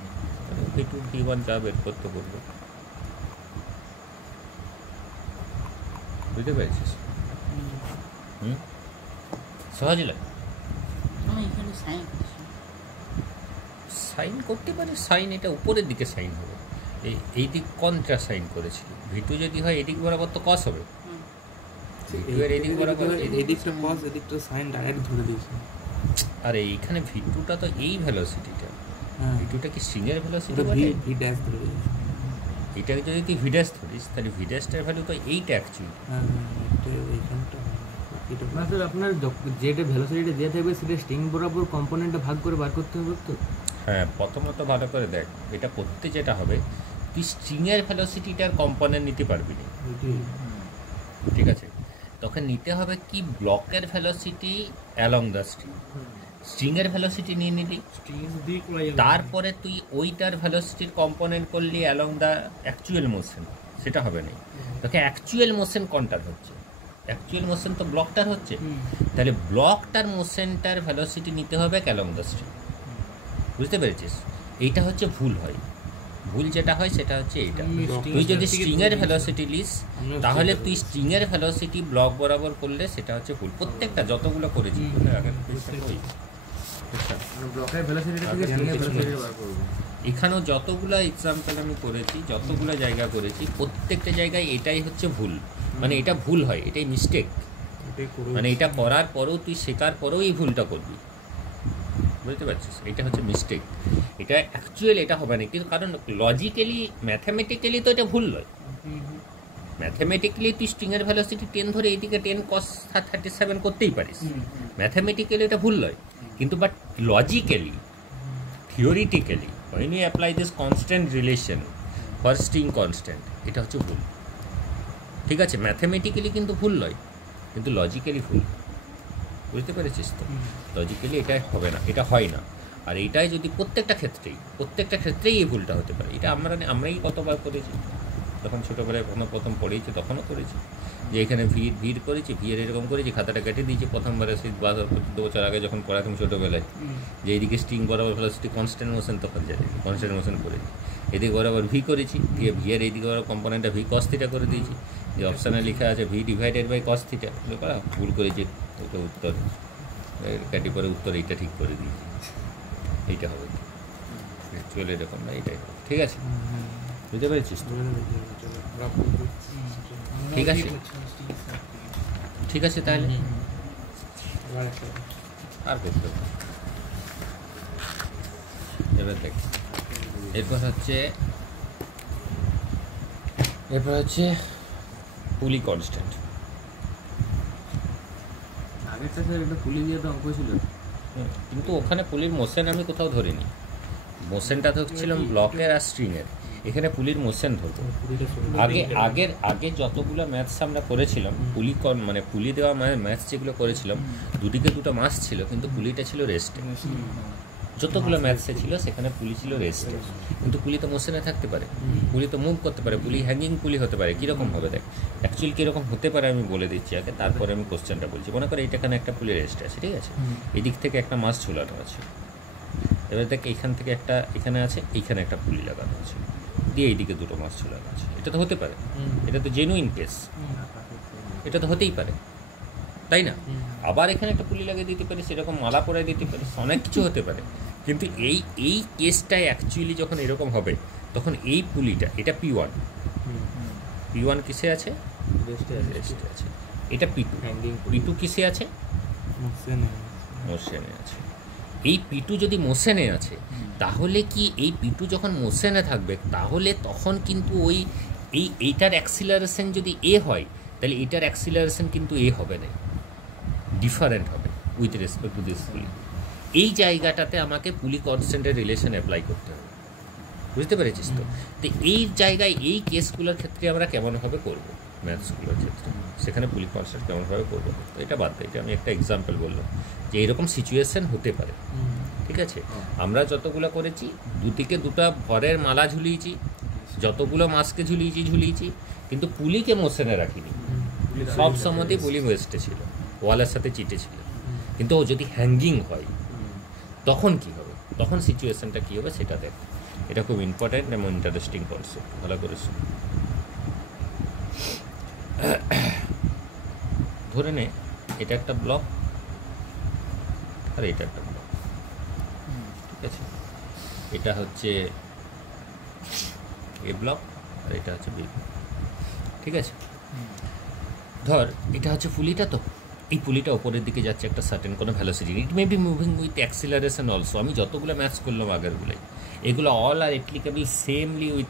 V2 V1 যা বের করতে বলবো, বুঝতে পেরেছিস? সহজ লাগে। সাইন করতে পারে, সাইন এটা উপরের দিকে সাইন হবে, এই দিক কন্ট্রা সাইন করেছিল। V2 যদি হয় এদিক বরাবর তো কস হবে, V2 এর এদিক বরাবর এদিকটা cos এদিকটা sin ডাইরেক্ট ধরে দিয়েছে। আর এইখানে V2টা তো এই ভেলোসিটিটা, V2টা কি স্ট্রিংয়ের ভেলোসিটি এটা বলে? ভি ড্যাশ ধরে দিয়েছে। এটাকে যদি তুই V' ধরিস, তাহলে V'-টার ভ্যালু তো এইটা অ্যাকচুয়ালি। এটা এইখানটা এটা না স্যার, আপনার যেটা ভেলোসিটিটা দেওয়া থাকবে সেটা স্ট্রিং বরাবর কম্পোনেন্টটা ভাগ করে বার করতে হবে তো? হ্যাঁ, প্রথমত ভালো করে দেখ, এটা করতে যেটা হবে, তুই স্ট্রিংয়ের ভেলোসিটিটার কম্পোনেন্ট নিতে পারবি না, ঠিক আছে? তখন নিতে হবে কি, ব্লকের ভেলোসিটি অ্যালং দ্য স্ট্রিং, স্ট্রিংয়ের ভেলোসিটি নিয়ে নিলি, স্ট্রিংস দিয়ে করা যাবে। তারপরে তুই ওইটার ভেলোসিটির কম্পোনেন্ট করলি অ্যালং দ্য অ্যাকচুয়াল মোশন, সেটা হবে না। তোকে অ্যাকচুয়াল মোশন কোনটার হচ্ছে? অ্যাকচুয়াল মোশন তো ব্লকটার হচ্ছে, তাহলে ব্লকটার মোশনটার ভেলোসিটি নিতে হবে অ্যালং দ্য স্ট্রিং। বুঝতে পেরেছিস? এইটা হচ্ছে ভুল হয়, ভুল যেটা হয় সেটা হচ্ছে এইটা। তুই যদি স্ট্রিংয়ের ভেলোসিটি লিস, তাহলে তুই স্ট্রিংয়ের ভেলোসিটি ব্লক বরাবর করলে সেটা হচ্ছে ভুল। প্রত্যেকটা যতগুলো করেছি ব্লকের ভেলোসিটিটা থেকে স্ট্রিং এর ভেলোসিটি বার করব। এখানেও যতগুলো এক্সাম্পল আমি করেছি, যতগুলো জায়গা করেছি, প্রত্যেকটা জায়গায় এটাই হচ্ছে ভুল, মানে এটা ভুল হয়, এটাই মিস্টেক। মানে এটা করার পরেও তুই শেখার পরেও এই ভুলটা করবি, বুঝতে পারছিস? এটা হচ্ছে মিস্টেক। এটা অ্যাকচুয়ালি এটা হবে না, কিন্তু কারণ লজিক্যালি ম্যাথামেটিক্যালি তো এটা ভুল নয়। ম্যাথামেটিক্যালি তুই স্ট্রিংয়ের ভ্যালোসিটি 10 ধরে এইদিকে 10 cos 37 করতেই পারিস, ম্যাথামেটিক্যালি এটা ভুল নয়। কিন্তু but logically, theoretically when you apply this constant relation for string constant, এটা হচ্ছে ভুল। ঠিক আছে, ম্যাথামেটিক্যালি কিন্তু ভুল নয়, কিন্তু লজিক্যালি ভুল। বুঝতে পেরেছিস তো? লজিক্যালি এটা হবে না, এটা হয় না। আর এটাই যদি প্রত্যেকটা ক্ষেত্রেই এই ভুলটা হতে পারে। এটা আমরাই কতবার করেছি, যখন ছোটোবেলায় প্রথম পড়েছি তখনও করেছি, যে এখানে ভিড় করেছি, ভিড় এরকম করেছি, খাতাটা কেটে দিয়েছি প্রথমবারে, সেই 2 বছর আগে যখন পড়াতাম ছোটোবেলায়, যে এইদিকে স্ট্রিং বরাবর ভেলোসিটি কনস্ট্যান্ট মোশন, তখন জানি কনস্ট্যান্ট মোশন করেছি। এদিকে বরাবর ভি করেছি, দিয়ে ভিয়ের এইদিকে বরাবর কম্পোনেন্টটা ভি কস থিটা করে দিয়েছি, যে অপশানে লেখা আছে V divided by cos theta, করা ভুল করেছি, ওটা উত্তর কাটি পরে উত্তর এইটা ঠিক করে দিয়েছি। এইটা হবে অ্যাকচুয়ালি এরকম না, এইটাই হবে। ঠিক আছে, বুঝতে পেরেছিস? ঠিক আছে, ঠিক আছে, তাহলে আর করতে হবে। এবার দেখ, এরপর হচ্ছে পুলি কনস্ট্যান্ট। আগেরটা স্যার একটা পুলি দিয়ে তো অঙ্ক ছিল, কিন্তু ওখানে পুলির মোশন আমি কোথাও ধরিনি। মোশনটা ধরছিলাম ব্লকের আর স্ট্রিংয়ের, এখানে পুলির মোশন ধরবো। আগে যতগুলো ম্যাথস আমরা করেছিলাম, মানে পুলি দেওয়া ম্যাথস যেগুলো করেছিলাম, দুদিকে দুটো মাস ছিল, কিন্তু পুলিটা ছিল রেস্টে। যতগুলো ম্যাথসে ছিল সেখানে পুলি ছিল রেস্টে, কিন্তু পুলি তো মোশনে থাকতে পারে, পুলি তো মুভ করতে পারে, পুলি হ্যাঙ্গিং পুলি হতে পারে। কীরকম হবে দেখ, অ্যাকচুয়ালি কীরকম হতে পারে আমি বলে দিচ্ছি আগে, তারপরে আমি কোশ্চেনটা বলছি। মনে করে এইটাখানে একটা পুলি রেস্ট আছে, ঠিক আছে, এদিক থেকে একটা মাস ঝোলানো আছে, এবার দেখ এইখান থেকে একটা এখানে আছে, এইখানে একটা পুলি লাগানো আছে, দিয়ে এইদিকে দুটো মাস ঝোলানো আছে। এটা তো হতে পারে, এটা তো জেনুইন কেস, এটা তো হতেই পারে, তাই না? আবার এখানে একটা পুলি লাগিয়ে দিতে পারে, সেরকম মালা পরাই দিতে পারে, অনেক কিছু হতে পারে। কিন্তু এই কেসটাই অ্যাকচুয়ালি যখন এরকম হবে, তখন এই পুলিটা, এটা P1 কিসে আছে? রেস্টে আছে। এটা P2 কিসে আছে? মোশনে আছে। এই P2 যদি মোশনে আছে, তাহলে কি এই P2 যখন মোশনে থাকবে, তাহলে তখন কিন্তু এইটার অ্যাক্সিলারেশন যদি এ হয়, তাহলে এটার অ্যাক্সিলারেশন কিন্তু এ হবে না, ডিফারেন্ট হবে উইথ রেসপেক্ট টু দিস পুলি। এই জায়গাটাতে আমাকে পুলি কনস্ট্যান্টের রিলেশন অ্যাপ্লাই করতে হবে। বুঝতে পেরেছিস তো? তো এই জায়গায় এই কেসগুলোর ক্ষেত্রে আমরা কেমনভাবে করবো, ম্যাথসগুলোর ক্ষেত্রে সেখানে পুলি কনস্ট্যান্ট কেমনভাবে করবো, তো এটা বাদ দেয়। এটা আমি একটা এক্সাম্পল বললাম যে এরকম সিচুয়েশন হতে পারে। ঠিক আছে, আমরা যতগুলো করেছি, দুদিকে দুটো ভরের মালা ঝুলিয়েছি, যতগুলো মাস্কে ঝুলিয়েছি, কিন্তু পুলিকে মোশনে রাখিনি। সব সময়তেই পুলি ওয়েস্টে ছিল, ওয়ালের সাথে চিটে ছিল। কিন্তু ও যদি হ্যাঙ্গিং হয়, তখন কি হবে, তখন সিচুয়েশনটা কী হবে সেটা দেখ। এটা খুব ইম্পর্ট্যান্ট এবং ইন্টারেস্টিং কনসেপ্ট, ভালো করে শুন। ধরে নে এটা একটা ব্লক আর এটা একটা ব্লক, ঠিক আছে, এটা হচ্ছে এ ব্লক আর এটা হচ্ছে বি ব্লক, ঠিক আছে। ধর এটা হচ্ছে পুলিটা, তো এই পুলিটা ওপরের দিকে যাচ্ছে একটা সার্টেন কোনো ভ্যালোসিটি, it may be moving with acceleration also. আমি যতগুলো ম্যাথস করলাম আগেরগুলোই, এগুলো all are applicable samely with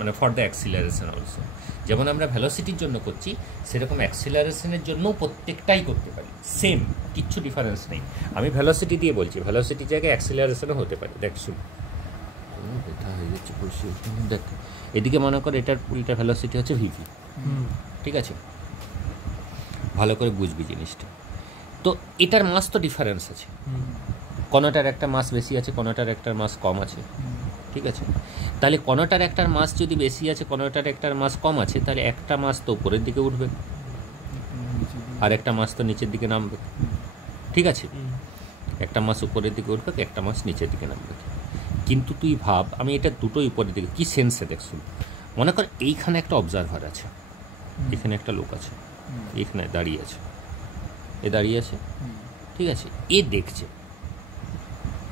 মানে ফর দ্য অ্যাক্সিলারেশন অলসো। যেমন আমরা ভ্যালোসিটির জন্য করছি, সেরকম অ্যাক্সিলারেশনের জন্যও প্রত্যেকটাই করতে পারি, সেম, কিচ্ছু ডিফারেন্স নেই। আমি ভ্যালোসিটি দিয়ে বলছি, ভ্যালোসিটির জায়গায় অ্যাক্সিলারেশনও হতে পারে। দেখ শুন, কোথায় হয়ে যাচ্ছে বসে, দেখ এদিকে মনে করে এটার পুলিটার ভ্যালোসিটি হচ্ছে ভিভি, ঠিক আছে, ভালো করে বুঝবি জিনিসটা। তো এটার মাস তো ডিফারেন্স আছে, কোনোটার একটা মাস বেশি আছে, কোনোটার একটার মাস কম আছে, ঠিক আছে। তাহলে কোনোটার একটার মাস যদি বেশি আছে, কোনোটার একটার মাস কম আছে, তাহলে একটা মাস তো উপরের দিকে উঠবে আর একটা মাস তো নিচের দিকে নামবে, ঠিক আছে। একটা মাস উপরের দিকে উঠবে, একটা মাস নিচের দিকে নামবে। কিন্তু তুই ভাব, আমি এটা দুটোই উপরের দিকে, কী সেন্সে দেখ শুন। মনে কর এইখানে একটা অবজারভার আছে, এখানে একটা লোক আছে, এখানে দাঁড়িয়ে আছে, ঠিক আছে।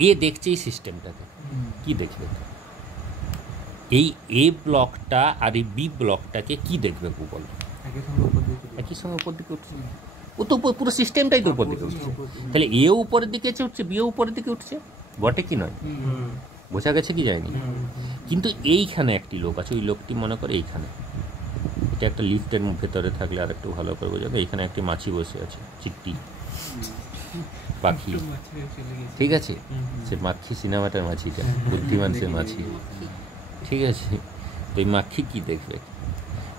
এ দেখছে এই সিস্টেমটাকে, কি দেখবে? এই এ ব্লকটা আর এই বি ব্লকটাকে কি দেখবে গুগল? একই সঙ্গে উপর দিকে উঠছে, ও তো পুরো সিস্টেমটাই তো উপর দিকে উঠছে, তাহলে এও উপরের দিকে উঠছে, বিও উপরের দিকে উঠছে, বটে কি নয়? বোঝা গেছে কি যায়নি? কিন্তু এইখানে একটি লোক আছে, ওই লোকটি মনে করে এইখানে, এটা একটা লিফটের ভেতরে থাকলে আর একটু ভালো করে বোঝা যায়। এইখানে একটি মাছি বসে আছে, চিট্টি পাখি, ঠিক আছে? সে মাছি সিনেমাটার মাছিটা, বুদ্ধিমান সে মাছি, ঠিক আছে? তো এই মাছি কি দেখবে?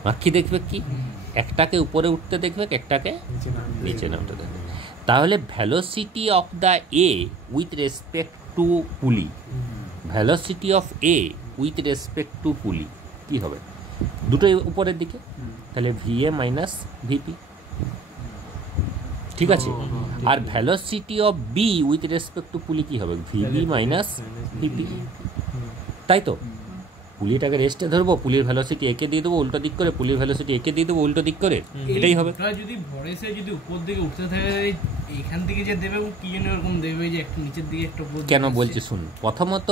মাছি দেখবে কি একটাকে উপরে উঠতে দেখবে, একটাকে নিচে নামতে দেখবে। তাহলে velocity of the A with respect to pulley, velocity of A with respect to pulley কি হবে? দুটোই উপরের দিকে, তাহলে ভিএ মাইনাস ভিপি, ঠিক আছে? আর velocity of B with respect to pulley কি হবে? ভিবি মাইনাস ভিপি, তাই তো? পুলিটাকে রেস্টে ধরবো, পুলির ভ্যালোসিটি একে দিয়ে দেবো উল্টো দিক করে, পুলির ভ্যালোসিটি একে দিয়ে দেবো উল্টো দিক করে, এটাই হবে। যদি ভরেসে যদি উপর দিকে উঠতে থাকে, এখান থেকে যে দেবে কি যেন এরকম দেবে যে একটা নিচের দিকে একটা উপর কেন বলছে শুন, প্রথমত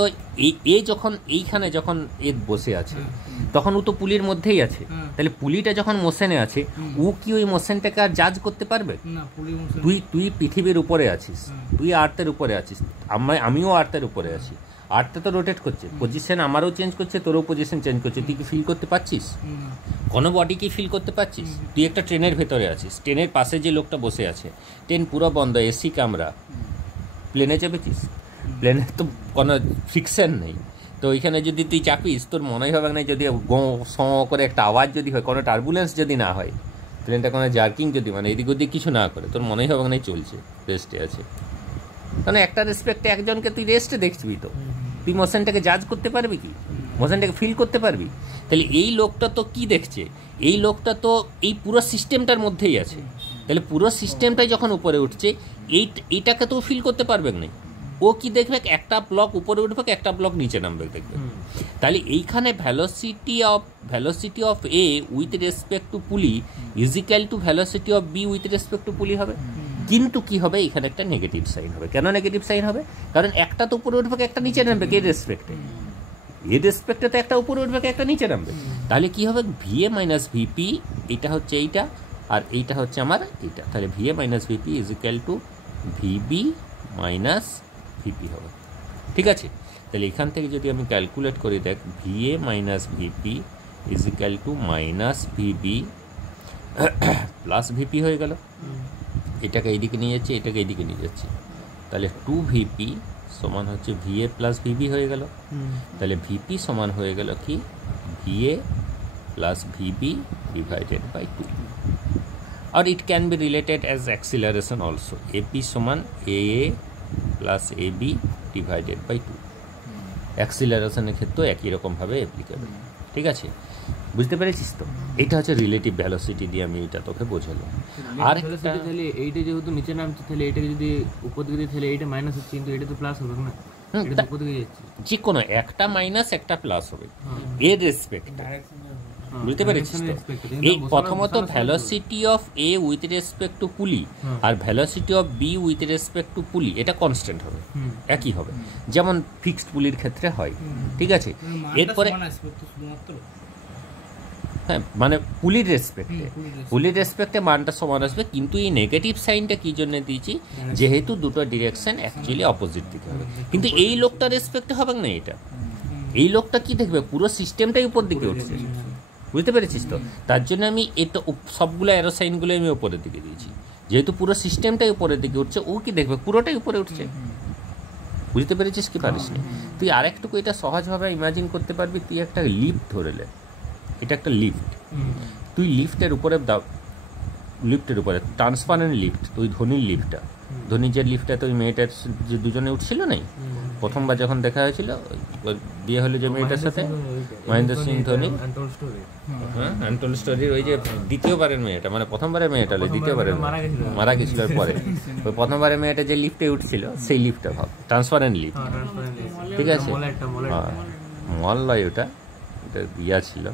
এ যখন এইখানে যখন এ বসে আছে তখন ও তো পুলির মধ্যেই আছে, তাহলে পুলিটা যখন মোশনে আছে ও কি ওই মোশনটাকে আর জাজ করতে পারবে না? তুই পৃথিবীর উপরে আছিস, তুই আর্থের উপরে আছিস, আমিও আর্থের উপরে আছি, আর্থটা তো রোটেট করছে, পজিশন আমারও চেঞ্জ করছে, তোরও পজিশন চেঞ্জ করছে, তুই কি ফিল করতে পারছিস? কোনো বডি কি ফিল করতে পারছিস? তুই একটা ট্রেনের ভেতরে আছিস, ট্রেনের পাশে যে লোকটা বসে আছে, ট্রেন পুরো বন্ধ, এসি কামরা, প্লেনে চেপেছিস, প্লেনের তো কোনো ফ্রিকশন নেই, তো ওইখানে যদি তুই চাপিস তোর মনেই হবে না, যদি গো স করে একটা আওয়াজ যদি হয়, কোনো টার্বুলেন্স যদি না হয়, প্লেনটা কোনো জার্কিং যদি মানে এদিক ওদিক কিছু না করে, তোর মনেই হবে না চলছে, রেস্টে আছে। কারণ একটা রেসপেক্টে একজনকে তুই রেস্টে দেখবি, তো তুই মোশনটাকে জাজ করতে পারবি কি? মোশনটাকে ফিল করতে পারবি? তাহলে এই লোকটা তো কি দেখছে? এই লোকটা তো এই পুরো সিস্টেমটার মধ্যেই আছে, তাহলে পুরো সিস্টেমটাই যখন উপরে উঠছে এইটাকে তো ফিল করতে পারবে না। ও কি দেখবে? একটা ব্লক উপরে উঠবে, একটা ব্লক নিচে নামবে দেখবে। তাহলে এইখানে velocity of A with respect to pulley is equal to velocity of B with respect to pulley হবে। কিন্তু কি হবে? এখানে একটা নেগেটিভ সাইন হবে। কেন নেগেটিভ সাইন হবে? কারণ একটা তো উপরে উঠবে, একটা নিচে নামবে, এর রেসপেক্টে, এর রেসপেক্টে তো একটা উপরে উঠবে, একটা নিচে নামবে। তাহলে কি হবে? ভিএ মাইনাস ভিপি, এটা হচ্ছে এইটা, আর এইটা হচ্ছে আমার এইটা, তাহলে VA minus VP is equal to VB minus VP হবে, ঠিক আছে? তাহলে এখান থেকে যদি আমি ক্যালকুলেট করি, দেখ VA minus VP is equal to minus VB plus VP হয়ে গেল। এটাকে এইদিকে নিয়ে যাচ্ছি, এটাকে এইদিকে নিয়ে যাচ্ছি, তাহলে 2VP সমান হচ্ছে VA প্লাস VB হয়ে গেল। তাহলে VP সমান হয়ে গেল কি? VA plus VB divided by 2, আর it can be related as acceleration also, AP সমান AA plus AB divided by 2। অ্যাক্সিলারেশনের ক্ষেত্রেও একই রকমভাবে অ্যাপ্লিকেবল, ঠিক আছে? বুঝতে পেরেছিস তো? এটা হচ্ছে রিলেটিভ ভ্যালোসিটি দিয়ে আমি এটা তোকে বোঝালাম। আর তাহলে এইটা যেহেতু নিচে নামছে, তাহলে এটাকে যদি উপর দিকে দিই, তাহলে এইটা মাইনাস হচ্ছে, কিন্তু এটা তো প্লাস হবে না, এটা উপর দিকে যাচ্ছে। যে কোনো একটা মাইনাস একটা প্লাস হবে এর রেসপেক্টে, বুঝতে পেরেছিস তো? এই প্রথমত velocity of A with respect to pulley আর velocity of B with respect to pulley এটা কনস্ট্যান্ট হবে, একই হবে, যেমন ফিক্সড পুলির ক্ষেত্রে হয়, ঠিক আছে? এরপরে হ্যাঁ, মানে পুলির রেসপেক্টে মানটা সমান আসবে, কিন্তু এই নেগেটিভ সাইনটা কি জন্য দিয়েছি? যেহেতু দুটো ডিরেকশন অ্যাকচুয়ালি অপোজিট দিকে হবে, কিন্তু এই লোকটা রেসপেক্টে হবে না। এটা এই লোকটা কি দেখবে? পুরো সিস্টেমটাই উপর দিকে উঠছে, বুঝতে পেরেছিস তো? তার জন্য আমি এটা সবগুলো অ্যারো সাইনগুলো আমি উপরের দিকে দিয়েছি, যেহেতু পুরো সিস্টেমটাই উপরের দিকে উঠছে। ও কি দেখবে? পুরোটাই উপরে উঠছে, বুঝতে পেরেছিস কি পারিস নি? তুই আরেকটুকু এটা সহজভাবে ইমাজিন করতে পারবি। তুই একটা লিফট ধরেলে, এটা একটা লিফট, তুই লিফটের উপরে ট্রান্সপারেন্ট লিফট, তুই ধোনির লিফটটা, ধোনির যে লিফটটা তো ওই মেয়েটার যে দুজনে উঠছিল নাই প্রথমবার যখন দেখা হয়েছিল, বিয়ে হলো যে মেয়েটার সাথে, মহেন্দ্র সিং ধোনি, হ্যাঁ, আনটোল্ড স্টোরির ওই যে দ্বিতীয়বারের মেয়েটা, মানে প্রথমবারের মেয়েটা দ্বিতীয়বারের মারা গেছিল, পরে ওই প্রথমবারের মেয়েটা যে লিফটে উঠছিল সেই লিফটটা ভাব, ট্রান্সপারেন্ট লিফট, ঠিক আছে? মল নয়, ওটা ইয়া ছিল,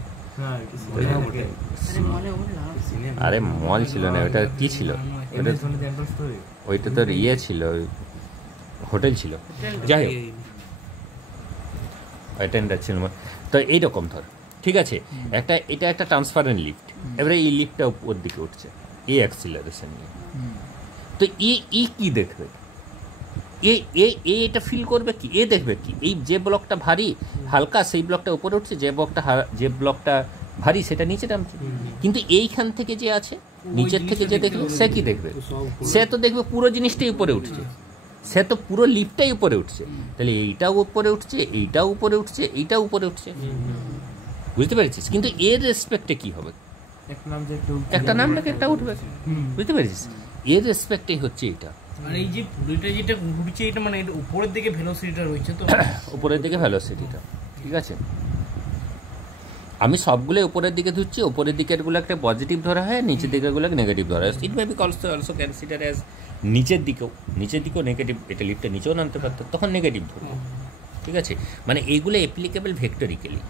আরে মল ছিল না, ওটা কি ছিল? ওইটা তোর ইয়ে ছিল, হোটেল ছিল, যাই হোক অ্যাটেন্ডার ছিল। তো এইরকম ধর, ঠিক আছে? এটা একটা ট্রান্সপারেন্ট লিফট, এবারে এই লিফটটা উপর দিকে উঠছে, এ অ্যাক্সিলারেশন নিয়ে। তো এ কি দেখবে, এটা ফিল করবে কি, এ দেখবে কি এই যে ব্লকটা ভারী হালকা সেই ব্লকটা উপরে উঠছে, যে ব্লকটা ভারী সেটা নিচে নামছে। কিন্তু এইখান থেকে যে আছে নিচের থেকে যে দেখবে সে কি দেখবে, সে তো দেখবে পুরো জিনিসটাই উপরে উঠছে, সে তো পুরো লিফটটাই উপরে উঠছে। তাহলে এইটাও উপরে উঠছে, এইটাও উপরে উঠছে, এইটাও উপরে উঠছে, বুঝতে পেরেছিস? কিন্তু এর রেসপেক্টে কি হবে, একটা নামটাকে একটা উঠবে, বুঝতে পেরেছিস? এর রেসপেক্টেই হচ্ছে এটা। আর এই যে পুরোটা যেটা ঘুরছে এটা মানে এটা উপরের দিকে ভেলোসিটিটা রয়েছে, তো উপরের দিকে ভেলোসিটিটা, ঠিক আছে? আমি সবগুলো উপরের দিকে ধরছি, উপরের দিকেরগুলো একটা পজিটিভ ধরা হয়, নিচের দিকেরগুলোকে নেগেটিভ ধরা হয়। It may be also consider as নিচের দিকেও নেগেটিভ, এটা লিফটটা নিচেও নামতে পারতো, তখন নেগেটিভ ধরবো, ঠিক আছে? মানে এইগুলো অ্যাপ্লিকেবল ভেক্টরিক্যালি।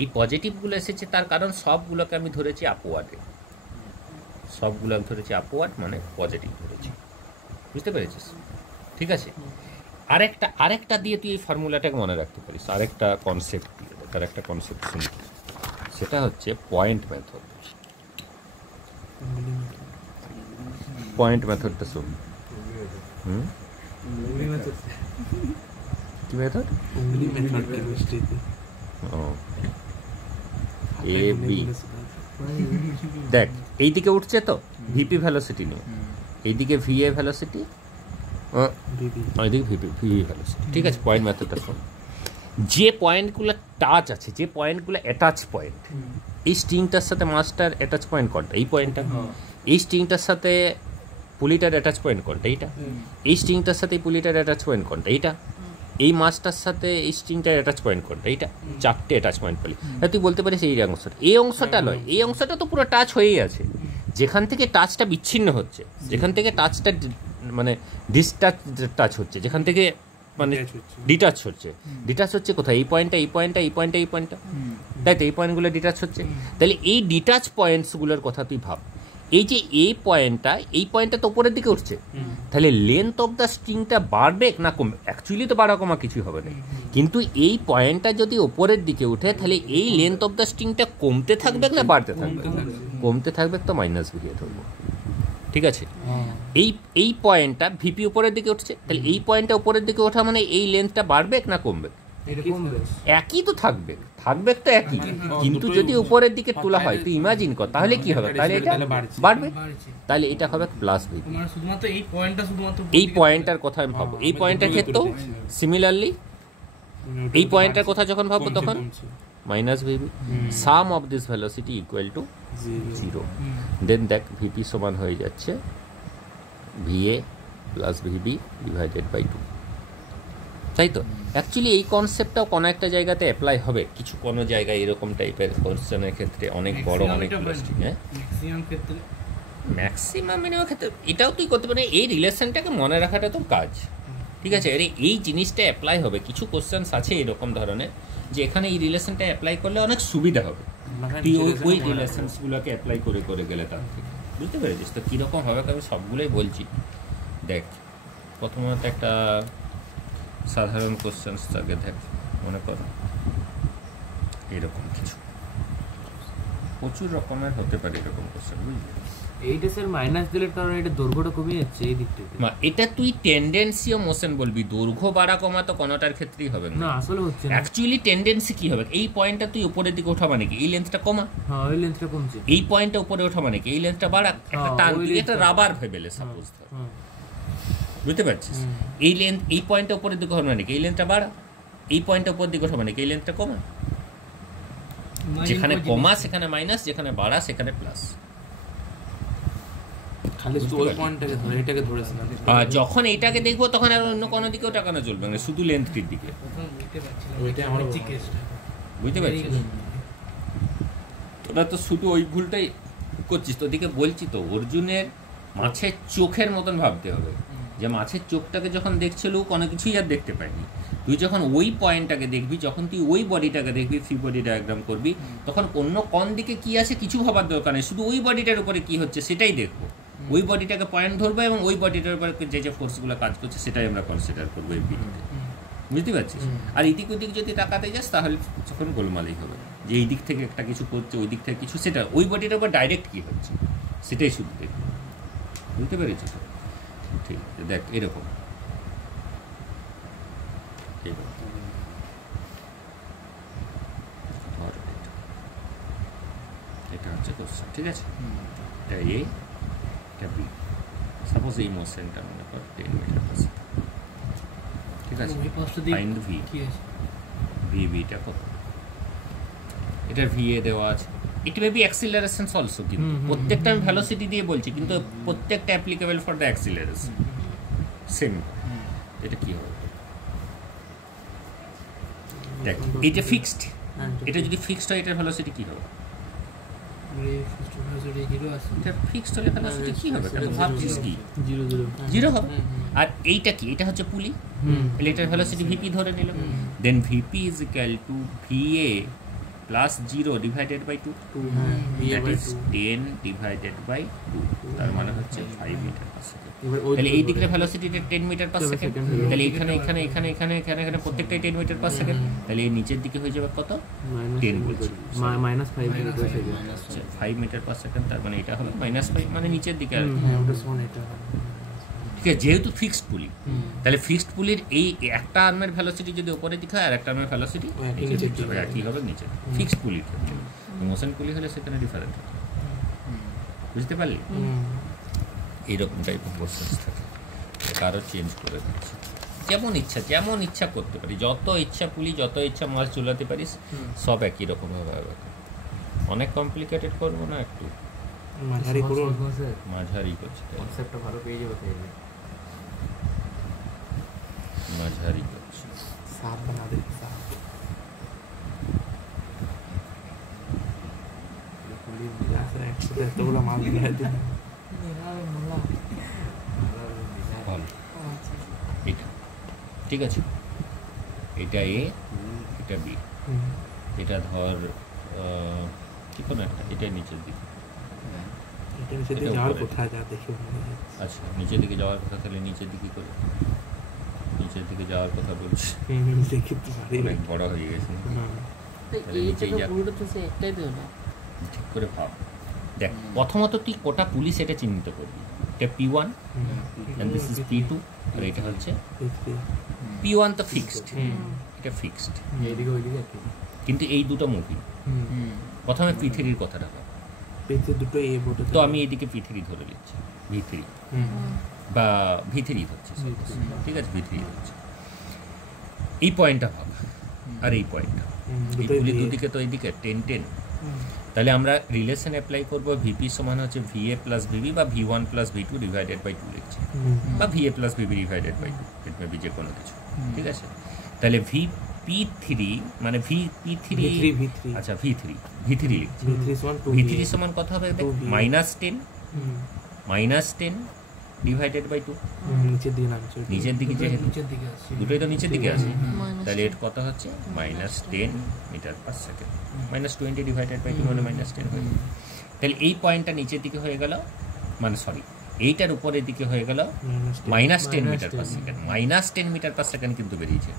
এই পজিটিভগুলো এসেছে তার কারণ সবগুলোকে আমি ধরেছি আপওয়ার্ডে, মানে পজিটিভ ধরেছি, বুঝতে পেরেছিস? ঠিক আছে, আরেকটা দিয়ে তুই এই ফর্মুলাটাকে মনে রাখতে পারিস, আরেকটা কনসেপ্ট দিয়ে, তার একটা কনসেপ্ট শুনি, সেটা হচ্ছে পয়েন্ট মেথড। পয়েন্ট মেথডটা শুন। কি মেথড? এ বি, দেখ এইদিকে উঠছে তো ভিপি ভেলোসিটি নিয়ে, এইদিকে ভিএ ভেলোসিটি, এইদিকে ভিভি ভেলোসিটি, ঠিক আছে? পয়েন্ট মেথডটা শোন। যে পয়েন্টগুলো টাচ আছে, যে পয়েন্টগুলো অ্যাটাচ পয়েন্ট, এই স্ট্রিংটার সাথে মাসটার অ্যাটাচ পয়েন্ট কোনটা? এই পয়েন্টটা। এই স্ট্রিংটার সাথে পুলিটার অ্যাটাচ পয়েন্ট কোনটা? এইটা। এই স্ট্রিংটার সাথে পুলিটার অ্যাটাচ পয়েন্ট কোনটা? এইটা। এই মাসটার সাথে এই স্ট্রিংটার অ্যাটাচ পয়েন্ট কোনটা? এইটা। চারটে অ্যাটাচ পয়েন্ট পেলি, তুই বলতে পারিস এই অংশটা, এই অংশটা নয়, এই অংশটা তো পুরো টাচ হয়েই আছে। যেখান থেকে টাচটা বিচ্ছিন্ন হচ্ছে, যেখান থেকে টাচটা মানে টাচ হচ্ছে, যেখান থেকে মানে ডিটাচ হচ্ছে কোথায়? এই পয়েন্টটা, তাই তো? এই পয়েন্টগুলো ডিটাচ হচ্ছে। তাহলে এই ডিটাচ পয়েন্টসগুলোর কথা তুই ভাব। এই যে এই পয়েন্টটা তো উপরের দিকে উঠছে, তাহলে লেন্থ অফ দ্য স্ট্রিংটা বাড়বে না কমবে? অ্যাকচুয়ালি তো বাড়া কমা কিছুই হবে না, কিন্তু এই পয়েন্টটা যদি উপরের দিকে উঠে তাহলে এই লেন্থ অফ দ্য স্ট্রিংটা কমতে থাকবে না বাড়তে থাকবে? কমতে থাকবে, তো মাইনাস ভি এ ধরবো, ঠিক আছে? এই পয়েন্টটা ভিপি উপরের দিকে উঠছে, তাহলে এই পয়েন্টটা উপরের দিকে ওঠা মানে এই লেন্থটা বাড়বে না কমবে? একই তো থাকবে তো একই, কিন্তু যদি উপরের দিকে তোলা হয় তুই ইমাজিন কর, তাহলে কি হবে? তাহলে এটা বাড়বে, তাহলে এটা হবে প্লাস ভিপি। এই পয়েন্টটার কথা আমি ভাবো, এই পয়েন্টের ক্ষেত্রেও সিমিলারলি এই পয়েন্টটার কথা যখন ভাববো তখন minus VP, sum of this velocity equal to 0। Then দেখ ভিপি সমান হয়ে যাচ্ছে VA plus VB divided by 2, তাই তো? অ্যাকচুয়ালি এই কনসেপ্টটাও কোনো একটা জায়গাতে অ্যাপ্লাই হবে, কিছু কোনো জায়গায় এরকম টাইপের কোশ্চেনের ক্ষেত্রে, অনেক বড় অনেক ইন্টারেস্টিং। হ্যাঁ, ম্যাক্সিমাম মিনিমাম ক্ষেত্রে এটাও তুই করতে পারিস। এই রিলেশনটাকে মনে রাখাটা তো কাজ, ঠিক আছে? আরে এই জিনিসটা অ্যাপ্লাই হবে, কিছু কোশ্চেন্স আছে এরকম ধরনের যে এখানে এই রিলেশনটা অ্যাপ্লাই করলে অনেক সুবিধা হবে, তুই ওই রিলেশনসগুলোকে অ্যাপ্লাই করে গেলে তার থেকে, বুঝতে পেরেছিস? তো কীরকম হবে আমি সবগুলোই বলছি। দেখ প্রথমত একটা সাধারণ কোশ্চেন্সটাকে দেখ, মনে করো এরকম কিছু, প্রচুর রকমের হতে পারে এরকম কোশ্চেন, বুঝলি? এইটা স্যার মাইনাস দিলে কারণ এটা দৈর্ঘ্যটা কমে যাচ্ছে এই দিক থেকে। এটা তুই টেন্ডেন্সি ও মোশন বলবি, দৈর্ঘ্য বাড়া কমা তো কোনোটার ক্ষেত্রেই হবে না, আসলে হচ্ছে না। অ্যাকচুয়ালি টেন্ডেন্সি কি হবে? এই পয়েন্টটা তুই উপরের দিকে ওঠা মানে কি এই লেন্থটা কমা, হ্যাঁ ওই লেন্থটা কমছে। এই পয়েন্টটা উপরে ওঠা মানে কি এই লেন্থটা বাড়া, একটা টান, এটা রাবার ভেবেলে সাপোজ ধর, বুঝতে পারছিস? এই লেন্থ, এই পয়েন্টটা উপরের দিকে ওঠা মানে কি এই লেন্থটা বাড়া, এই পয়েন্টটা উপরের দিকে ওঠা মানে কি এই লেন্থটা কমা। যেখানে কমা সেখানে মাইনাস, যেখানে বাড়া সেখানে প্লাস। যখন এইটাকে দেখবো তখন আর অন্য কোনো দিকেও টাকানো চলবে না, শুধু লেন্থটির দিকে, বুঝতে পারছিস? তোরা তো শুধু ওই ভুলটাই করছিস। তোদিকে বলছি তো, অর্জুনের মাছের চোখের মতন ভাবতে হবে, যে মাছের চোখটাকে যখন দেখছিল কোনো কিছুই আর দেখতে পাইনি। তুই যখন ওই পয়েন্টটাকে দেখবি, যখন তুই ওই বডিটাকে দেখবি, ফ্রি বডি ডায়াগ্রাম করবি, তখন অন্য কোন দিকে কি আছে কিছু ভাবার দরকার নেই, শুধু ওই বডিটার উপরে কি হচ্ছে সেটাই দেখবো, ওই বডিটাকে পয়েন্ট ধরবো এবং ওই বডিটার উপরে যে ফোর্সগুলো কাজ করছে সেটাই আমরা কনসিডার করবো এই ভিডিওতে, বুঝতে পারছিস? আর এদিক ওদিক যদি তাকাতে যাস তাহলে যখন গোলমালই হবে, যে এই দিক থেকে একটা কিছু করছে, ওই দিক থেকে কিছু, সেটা ওই বডিটার উপর ডাইরেক্ট কি হচ্ছে। সেটাই শুধু দেখবে, বুঝতে পেরেছি তো? ঠিক আছে, দেখ এরকম ধর এটা হচ্ছে কোশ্চেন, ঠিক আছে? এটা এ, এটা বি। সাপোজ এই মোশনটা মনে কর 10 মিটার পার সেকেন্ড, ঠিক আছে? ওই পাশটা দিয়ে ফাইন্ড ভি, কি আছে? ভিটা কত? এটার ভিএ দেওয়া আছে। It may B acceleration also, কিন্তু প্রত্যেকটা আমি ভেলোসিটি দিয়ে বলছি, কিন্তু প্রত্যেকটা applicable for the acceleration same. এটা কি হবে? দেখ এটা ফিক্সড, এটা যদি ফিক্সড হয় এটার ভেলোসিটি কি হবে? জিরো আছে। এটা ফিক্সড হলে ভেলোসিটি কি হবে? তাহলে ভাবছিস কি? 0 জিরো হবে। আর এইটা কি? এটা হচ্ছে পুলি, তাহলে এটার ভেলোসিটি ভিপি ধরে নিলাম। Then VP is equal to VA plus 0 divided by 2, that is 10 divided by 2, তার মানে হচ্ছে 5 মিটার পার সেকেন্ড। তাহলে এই দিকের ভেলোসিটিটা 10 মিটার পার সেকেন্ড, তাহলে এখানে এখানে এখানে এখানে এখানে এখানে প্রত্যেকটাই 10 মিটার পার সেকেন্ড, তাহলে এই নিচের দিকে হয়ে যাবে কত? 10 বলছি, -5 metre per second. 5 metre per second, তার মানে এটা হবে -5, মানে নিচের দিকে আর কি। ওটা সমান এটা। ঠিক আছে, যেহেতু ফিক্সড পুলি, তাহলে ফিক্সড পুলির এই একটা আর্মের ভেলোসিটি যদি উপরের দিকে হয় আর একটা আর্মের ভেলোসিটি নিচের দিকে হবে, একই হবে নিচে। ফিক্সড পুলির ক্ষেত্রে মোশন পুলি হলে সেখানে ডিফারেন্ট হবে, বুঝতে পারলি? এইরকম টাইপের কোশ্চেন্স থাকে, কারো চেঞ্জ করে দিচ্ছে যেমন ইচ্ছা করতে পারি, যত ইচ্ছা পুলি, যত ইচ্ছা মাছ ঝুলাতে পারিস, সব একই রকমভাবে হবে। অনেক কমপ্লিকেটেড করবো না, একটু মাঝারি করুন। মাঝারি করছি, কনসেপ্টটা ভালো পেয়ে যাবে তাইলে। মাঝারি করছি। সাপ বানা দে, সাপ। একসাথে এতগুলো মাল নিয়ে আসে। ভালো, এটা ঠিক আছে, এটা এ, এটা বি, এটা ধর কি কোনো একটা, এটা নিচের দিকে। এটা নিচে দিয়ে যাওয়ার কোথায় যা দেখে মনে হয়। আচ্ছা, নিচের দিকে যাওয়ার কথা, তাহলে নিচের দিকে করে, নিচের দিকে যাওয়ার কথা বলছি, দেখে তো ভারী অনেক বড় হয়ে গেছে। তাহলে নিচেই যা, ঠিক করে ভাব। দেখ প্রথমত তুই কোটা পুলিশ এটা চিহ্নিত করবি, এটা P1 and this is P2, আর এটা হচ্ছে P1 তো ফিক্সড, এটা ফিক্সড, এইদিকে ওইদিকে একই। কিন্তু এই দুটো মুভি। প্রথমে P3-র কথাটা ভাব, পেতে দুটো এ বোটে। তো আমি এইদিকে P3 ধরে নিচ্ছি, V3 বা V3 ধরছি, ঠিক আছে, V3 ধরছি। এই পয়েন্টটা ভাব, আর এই পয়েন্টটা, এই পুলি দুদিকে তো এইদিকে 10-10, তাহলে আমরা রিলেশন অ্যাপ্লাই করব, ভিপি সমান হচ্ছে ভিএ প্লাস ভিবি বা V1 plus V2 divided by 2 লিখছি, বা VA plus VB divided by 2, it may be যে কোনো কিছু, ঠিক আছে? তাহলে P3 মানে V3, আচ্ছা V3 লিখছি। V3 সমান কত হবে? -10 ডিভাইডেড বাই 2, নিচের দিকে নামছে, নিচের দিকে, যেহেতু নিচের দিকে আছে। দুটোই তো নিচের দিকে আছে, তাহলে এর কত হচ্ছে? -10 metre per second, -20 divided by 2 মানে -10 হয়ে গেল। তাহলে এই পয়েন্টটা নিচের দিকে হয়ে গেল, মানে সরি এইটার উপরের দিকে হয়ে গেল -10 metre per second, -10 metre per second কিন্তু বেরিয়েছে,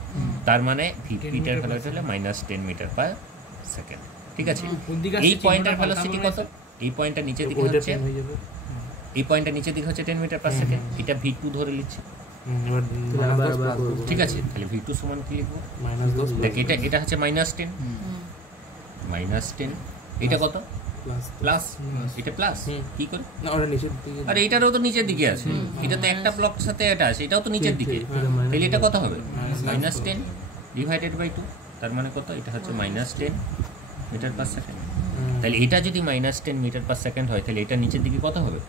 তার মানে ভিপিটার ভ্যালুটা হলো -10 মিটার পার সেকেন্ড, ঠিক আছে? এই পয়েন্টের ভেলোসিটি কত? এই পয়েন্টটা নিচের দিকে হচ্ছে, এই পয়েন্টটা নিচের দিকে হচ্ছে 10 মিটার পার সেকেন্ড, এটা V2 ধরে নিচ্ছে, ঠিক আছে? তাহলে V2 সমান কি লিখবো? দেখ এটা হচ্ছে -10, এটা কত? প্লাস, এটা প্লাস, কি করে? না ওটা নিচের দিকে। আর এটারও তো নিচের দিকে আছে, এটা তো একটা ব্লক সাথে এটা আছে, এটাও তো নিচের দিকে, তাহলে এটা কত হবে? -10 ডিভাইডেড বাই 2, তার মানে কত? এটা হচ্ছে -10 মিটার পার সেকেন্ড। তাহলে এটা যদি -10 মিটার পার সেকেন্ড হয়, তাহলে এটা নিচের দিকে কত হবে?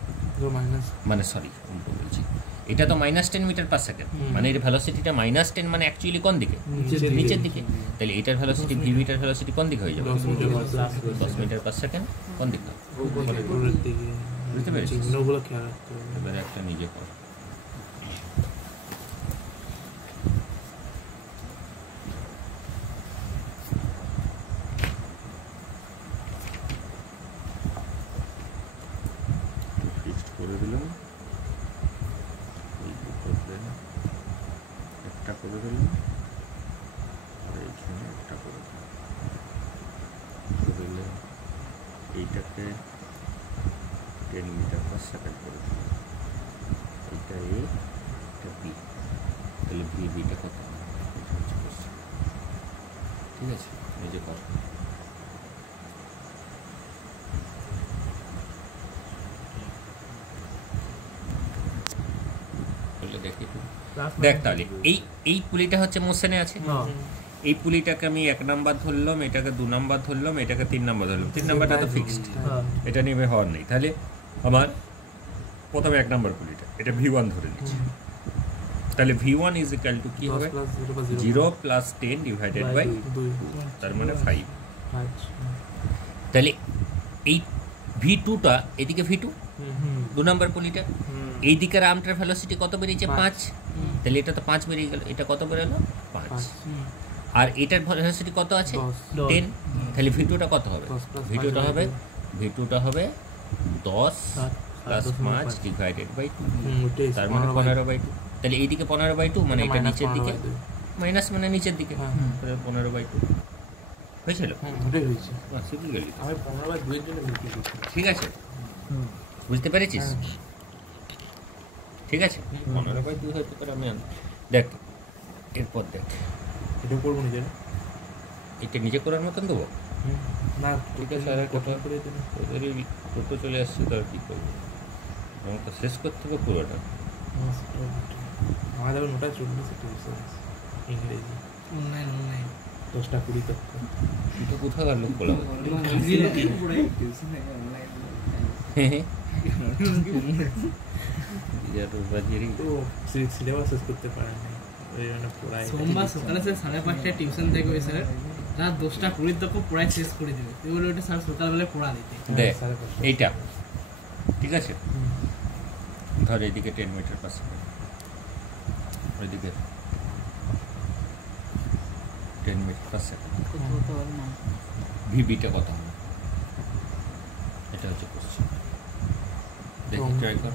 মানে সরি উল্টো বলছি, এটা তো -10 মিটার পার সেকেন্ড, মানে এর ভেলোসিটিটা -10 মানে অ্যাকচুয়ালি কোন দিকে? নিচের দিকে। তাহলে এটার ভেলোসিটি ভিটার ভেলোসিটি কোন দিকে হয়ে যাবে? 10 মিটার পার সেকেন্ড কোন দিকে? বুঝতে পেরেছিস? এবারে একটা নিজে কর। ফিক্সড করে দিলাম, একটা করে দিলাম, আর এইখানে একটা করে দিলাম, এইটাকে 10 মিটার পার সেকেন্ড করে দিই। এটা এ, এটা বি, তাহলে ভিবিটা কত হবে? এটা হচ্ছে question। ঠিক আছে, নিজে কর। বলে দেখি একটু। দেখ তাহলে এই পুলিটা হচ্ছে মোশনে আছে। এই পুলিটাকে আমি 1 নাম্বার ধরলাম, এটাকে 2 নাম্বার ধরলাম, এটাকে 3 নাম্বার ধরলাম। 3 নাম্বারটা তো ফিক্সড, এটা নিয়ে হওয়ার নেই। তাহলে আমার প্রথমে 1 নাম্বার পুলিটা, এটা V1 ধরে নিচ্ছি। তাহলে V1 ইজ ইকুয়াল টু কি হবে? 0 প্লাস 10 ডিভাইডেড বাই 2, তার মানে 5। তাহলে এই V2টা এদিকে V2, 2 নাম্বার পুলিটা, এই দিকের আর্মটার ভেলোসিটি কত বেরিয়েছে? 5। তাহলে এটা তো 5 বেরিয়ে গেল, এটা কত বেরোলো? 5। আর এটার ভেলোসিটি কত আছে? 10। তাহলে V2টা কত হবে? V2টা হবে 10 প্লাস 5 ডিভাইডেড বাই 2, তার মানে 15/2। তাহলে এইদিকে 15/2 মানে এটা নিচের দিকে, মাইনাস মানে নিচের দিকে, তাহলে 15/2 হয়েছিল। শিখে গেলি, ঠিক আছে, বুঝতে পেরেছিস? ঠিক আছে, 15/2 হয়তো করে আমি দেখ। এরপর দেখ, এটা করবো নিজে, এটা নিজে করার মতন দেবো না ঠিক আছে। আর কথা করে দেবো, ওদেরই টোটো চলে আসছে, তো আর কী করবো, আমাকে শেষ করতে হবে পুরোটা। আমার যখন ওটা চলবে সেটা ইংরেজি অনলাইন 10টা 20 তক। এটা কোথাকার লোক বলা তো সিলেবাস শেষ করতে পারেন না, ওই জন্য পড়াই। সোমবার সকালে স্যার 5:30টায় টিউশন থেকে ওই স্যার রাত 10টা 20 তক পড়াই শেষ করে দেবে। তুই বলে ওটা স্যার সকালবেলায় পড়া দিতে দেখ এইটা, ঠিক আছে। ধর এইদিকে 10 মিটার পার সেকেন্ড, ওইদিকে 10 মিটার পার সেকেন্ড, ভিবিটা কত হবে? এটা হচ্ছে কোশ্চেন। দেখি ট্রাই কর।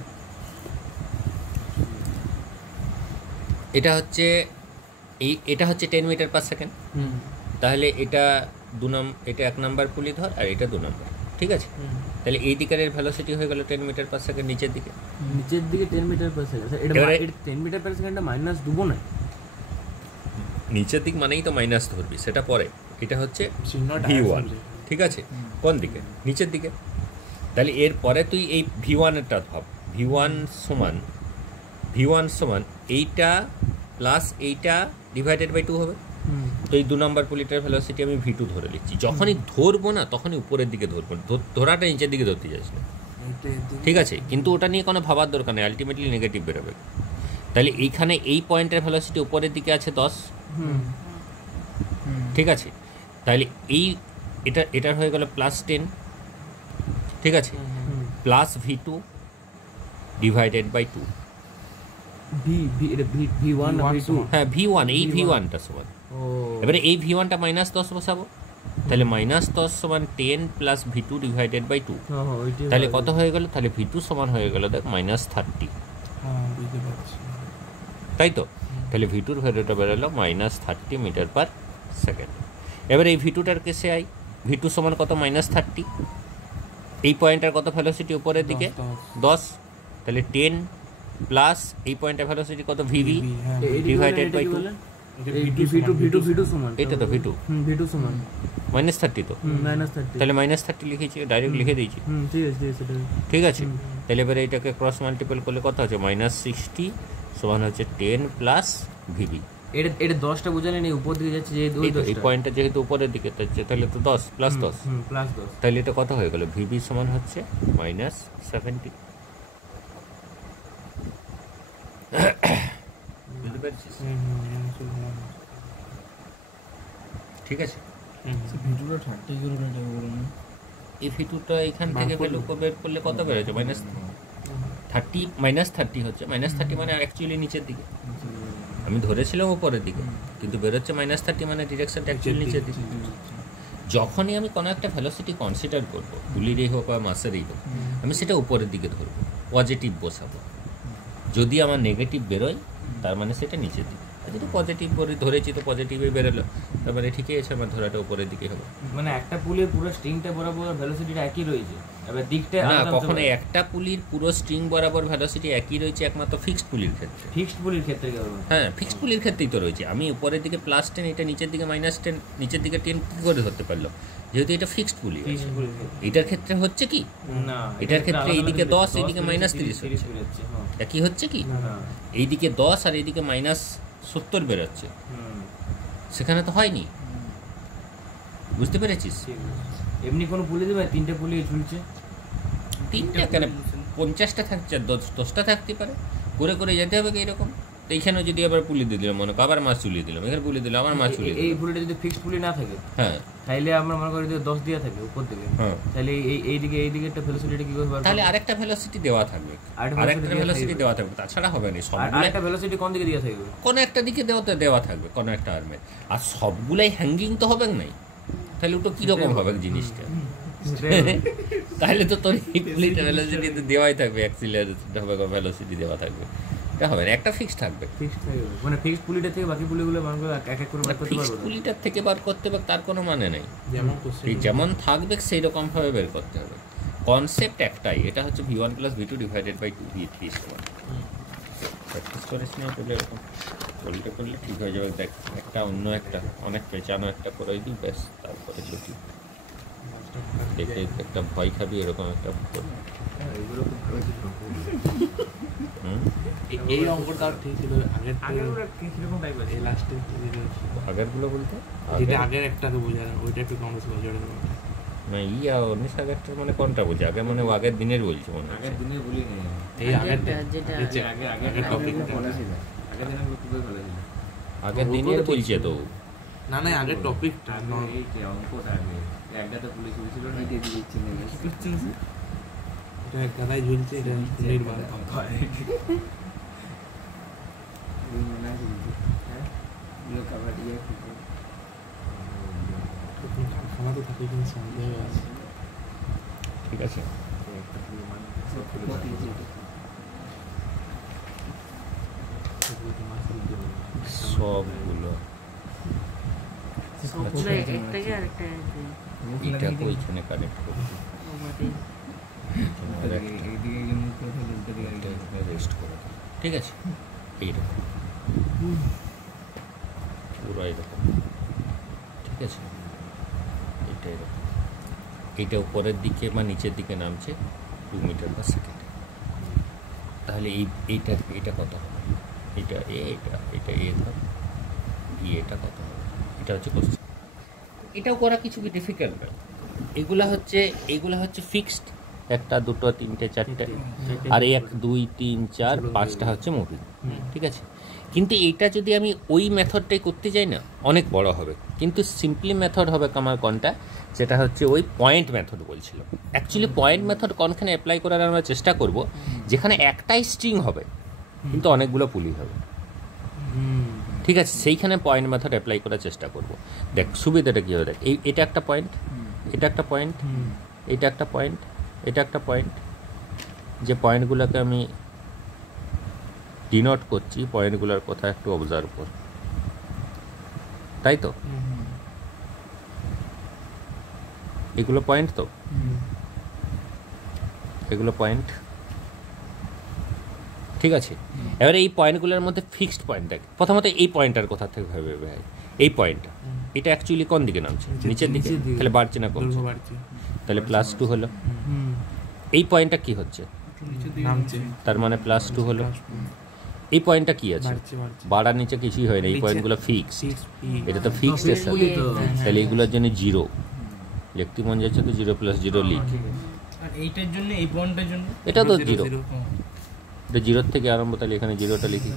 এটা হচ্ছে এটা হচ্ছে 10 মিটার পার সেকেন্ড। তাহলে এটা এটা 1 নাম্বার পুলি ধর, আর এটা 2 নাম্বার, ঠিক আছে। তাহলে এই দিকের ভেলোসিটি হয়ে গেল 10 মিটার পার সেকেন্ড নিচের দিকে। 10 মিটার পার সেকেন্ড, এটা 10 মিটার পার সেকেন্ডটা মাইনাস দেবো না? নিচের দিক মানেই তো মাইনাস ধরবি, সেটা পরে। এটা হচ্ছে চিহ্নটা V1, ঠিক আছে। কোন দিকে? নিচের দিকে। তাহলে এর পরে তুই এই V1-এরটা ভাব। V1 সমান এইটা প্লাস এইটা ডিভাইডেড বাই 2 হবে। তো এই 2 নাম্বার পুলিটার ভেলোসিটি আমি V2 ধরে নিচ্ছি। যখনই ধরবো না তখনই উপরের দিকে ধরবো, ধরাটা নিচের দিকে ধরতে যাস না, ঠিক আছে। কিন্তু ওটা নিয়ে কোনো ভাবার দরকার নেই, আলটিমেটলি নেগেটিভ বেরোবে। তাহলে এইখানে এই পয়েন্টের ভেলোসিটি উপরের দিকে আছে 10, ঠিক আছে। তাহলে এটার হয়ে গেল প্লাস 10, ঠিক আছে, plus V2 divided by 2। V1 হ্যাঁ, V1, এই V1টা সমান। এবারে এই V1টা -10 বসাবো, তাহলে -10 সমান 10 প্লাস V2 ডিভাইডেড বাই 2। তাহলে কত হয়ে গেল? তাহলে V2 সমান হয়ে গেল দেখ -30, তাই তো। তাহলে V2-র ভ্যালুটা বেরোলো -30 মিটার পার সেকেন্ড। এবার এই V2টার কেসে আই। V2 সমান কত? -30। এই পয়েন্টটার কত ভ্যালোসিটি উপরের দিকে? 10। তাহলে 10 প্লাস এই পয়েন্টের ভ্যালোসিটি কত? VB divided by 2। V2 সমান, এটা তো V2 সমান -30 তো, -30। তাহলে -30 লিখেছি, ডাইরেক্ট লিখে দিয়েছি, ঠিক আছে। তাহলে এবারে এটাকে ক্রস মাল্টিপল করলে কত হচ্ছে? -60 সমান হচ্ছে 10 প্লাস VB। এটা 10টা বোঝালেন, এই উপর দিকে যাচ্ছে যে এই পয়েন্টটা যেহেতু উপরের দিকে যাচ্ছে, তাহলে তো 10 প্লাস 10 প্লাস 10। তাহলে এটা কত হয়ে গেল? VB সমান হচ্ছে -70। বুঝতে পেরেছিস? ঠিক আছে। ভিডিওটা 30 করে নেব বলুন। এই ভিডিওটা এখান থেকে ভ্যালু বের করলে কত বেরোচ্ছে? -30 -30 হচ্ছে। -30 মানে অ্যাকচুয়ালি নিচের দিকে, আমি ধরেছিলাম উপরের দিকে, কিন্তু বেরোচ্ছে -30 মানে ডিরেকশনটা অ্যাকচুয়ালি নিচের দিকে। যখনই আমি কোনো একটা ভেলোসিটি কনসিডার করবো, তুলিরই হোক বা মাসেরই হোক, আমি সেটা উপরের দিকে ধরবো, পজিটিভ বসাবো। যদি আমার নেগেটিভ বেরোয়, তার মানে সেটা নিচের দিকে। আর যদি পজিটিভ ধরেছি তো পজিটিভই বেরোলো, তারপরে ঠিকই আছে, আমার ধরাটা উপরের দিকে হবে। মানে একটা পুলের পুরো স্ট্রিংটা বরাবর ভেলোসিটিটা একই রয়েছে, এবার দিকটা না, আলাদা হতে কখনো পারে। একটা পুলির পুরো স্ট্রিং বরাবর ভেলোসিটি একই রয়েছে একমাত্র ফিক্সড পুলির ক্ষেত্রে। ফিক্সড পুলির ক্ষেত্রে কি হবে? হ্যাঁ, ফিক্সড পুলির ক্ষেত্রেই তো রয়েছে। আমি উপরের দিকে +10, এটা নিচের দিকে -10, নিচের দিকে 10 কী করে ধরতে পারলো? যেহেতু এটা ফিক্সড পুলি। ফিক্সড পুলির ক্ষেত্রে এটার ক্ষেত্রে হচ্ছে কি, না, এটার ক্ষেত্রে আলাদা এইদিকে আলাদা 10, এইদিকে -30 30 বেরোচ্ছে, হ্যাঁ। একই হচ্ছে কি, না, এইদিকে 10 আর এইদিকে -70 বেরোচ্ছে, হুম, সেখানে তো হয়নি। বুঝতে পেরেছিস? ঠিক আছে। এমনি কোনো পুলি দেবে, 3টে পুলি ঝুলছে, 3টা কেন, 50টা থাকছে, 10টা থাকতে পারে, করে করে যেতে হবে কি এরকম। তো এইখানেও যদি আবার পুলি দিয়ে দিলাম, মনে আবার মাছ চুলিয়ে দিলাম, এখানে পুলি দিলাম, আবার মাছ চুলিয়ে এই দিলাম। পুলিটা যদি ফিক্সড পুলি না থাকে, হ্যাঁ তাহলে আমরা মনে করি যে 10 দেওয়া থাকে উপর থেকে, হ্যাঁ, তাহলে এইদিকে একটা ভেলোসিটিটা কি করে বার তাহলে করবো? আরেকটা ভেলোসিটি দেওয়া থাকবে, আরেকটা আরেকটা velocity ভেলোসিটি থাকবে। দেওয়া থাকবে, তাছাড়া হবে না। আর সবগুলাই আরেকটা ভেলোসিটি কোন দিকে দেওয়া থাকবে? কোনো একটা দিকে দেওয়া থাকবে, কোনো একটা আর্মের। আর সবগুলাই হ্যাঙ্গিং তো হবে নাই, তাহলে ওটা কীরকম হবে জিনিসটা? তাহলে তো তোর এই পুলিটা ভেলোসিটি তো দেওয়াই থাকবে, অ্যাক্সিলারেশন হবে, ভেলোসিটি দেওয়া থাকবে, এটা হবে না, একটা ফিক্সড থাকবে। ফিক্সড থাকবে, মানে ফিক্সড পুলিটা থেকে বাকি পুলিগুলো বার করে এক এক করে বার করতে ফিক্সড পারবো না? পুলিটার থেকে বার করতে হবে তার কোনো মানে নেই, যেমন কোশ্চেন এই যেমন থাকবে সেই রকমভাবে বের করতে হবে। কনসেপ্ট একটাই, এটা হচ্ছে v1 + v2 / 2 v3 সমান। প্র্যাকটিস করিস নিয়ে পেলে এরকম করলে ঠিক হয়ে যাবে। দেখ, একটা অন্য একটা অনেক পেঁচানো একটা করে দিই, ব্যাস, তারপরে ছুটি। দেখে একটা ভয় খাবি, এরকম একটা করবি। এগুলো খুব ভালো ছিল। এই অঙ্কটা ঠিক ছিল আগের আগেরগুলো কিরকম টাইপের? এই লাস্টে আগেরগুলো বলতে যেটা আগের একটাকে বোঝা ওইটা একটু কম বেশি বোঝা না, অনিশ আগেরটা মানে কোনটা বলছি? আগে মানে ও আগের দিনের বলছি মনে হচ্ছে। আগের দিনে বলি নি, এই আগেরটা যেটা আগে আগের টপিকটা ছিল, আগের দিনে খুবই ভালো ছিল। আগের দিনের বলছে তো। না না আগের টপিকটা এই যে অঙ্কটা আগে একটাতে পুলিশ ছিল না, দিয়ে দিচ্ছি না এটা গাদায় ঝুলছে, এটা নির্মাণ কারখানা তো থাকে, কিন্তু সন্দেহ আছে। ঠিক আছে, সবগুলো একটাকে আরেকটা এটাকে ওইখানে কানেক্ট করবো, রেস্ট করে দেবো। ঠিক আছে, এইরকম পুরো এরকম। ঠিক আছে, এটা এরকম, এইটা উপরের দিকে বা নিচের দিকে নামছে 2 মিটার/সেকেন্ড। তাহলে এইটা কত হবে? এটা ধর এটা কত হবে? এটা হচ্ছে কোশ্চেন। এটাও করা কিছু কি ডিফিকাল্ট নয়। এগুলা হচ্ছে ফিক্সড, 1 2 3 4 আর 1 2 3 4 5টা হচ্ছে মুভিং। ঠিক আছে, কিন্তু এইটা যদি আমি ওই মেথডটাই করতে যাই না, অনেক বড় হবে। কিন্তু সিম্পলি মেথড হবে আমার কোনটা, যেটা হচ্ছে ওই পয়েন্ট মেথড বলছিল। অ্যাকচুয়ালি পয়েন্ট মেথড কোনখানে অ্যাপ্লাই করার আমরা চেষ্টা করব, যেখানে একটাই স্ট্রিং হবে কিন্তু অনেকগুলো পুলি হবে। ঠিক আছে, সেইখানে পয়েন্ট মেথড অ্যাপ্লাই করার চেষ্টা করব। দেখ সুবিধাটা কী হবে, দেখ এটা একটা পয়েন্ট, এটা একটা পয়েন্ট, এটা একটা পয়েন্ট, এটা একটা পয়েন্ট। যে পয়েন্টগুলোকে আমি ডিনোট করছি, পয়েন্টগুলোর কথা একটু অবজার্ভ কর, তাই তো? এগুলো পয়েন্ট তো, এগুলো পয়েন্ট। ঠিক আছে, এবারে এই পয়েন্টগুলোর মধ্যে ফিক্সড পয়েন্ট দেখ। প্রথমত এই পয়েন্টটার কথা থেকে ভেবে ভাই, এই পয়েন্টটা এটা অ্যাকচুয়ালি কোন দিকে নামছে? নিচের দিকে। তাহলে বাড়ছে না কমছে? তাহলে +2 হলো। এই পয়েন্টটা কি হচ্ছে? তার মানে +2 হলো। এই পয়েন্টটা কি আছে? বাড়ার নিচে কিছুই হয় না, এই পয়েন্টগুলো ফিক্সড। এটা তো ফিক্সড এর সাথে, তাহলে এইগুলোর জন্য 0 লিখতে মন যাচ্ছে তো 0 + 0 লিখ। আর এইটার জন্য এই পয়েন্টের জন্য এটা তো 0, এটা 0 থেকে আরম্ভ, তাহলে এখানে 0টা লিখি।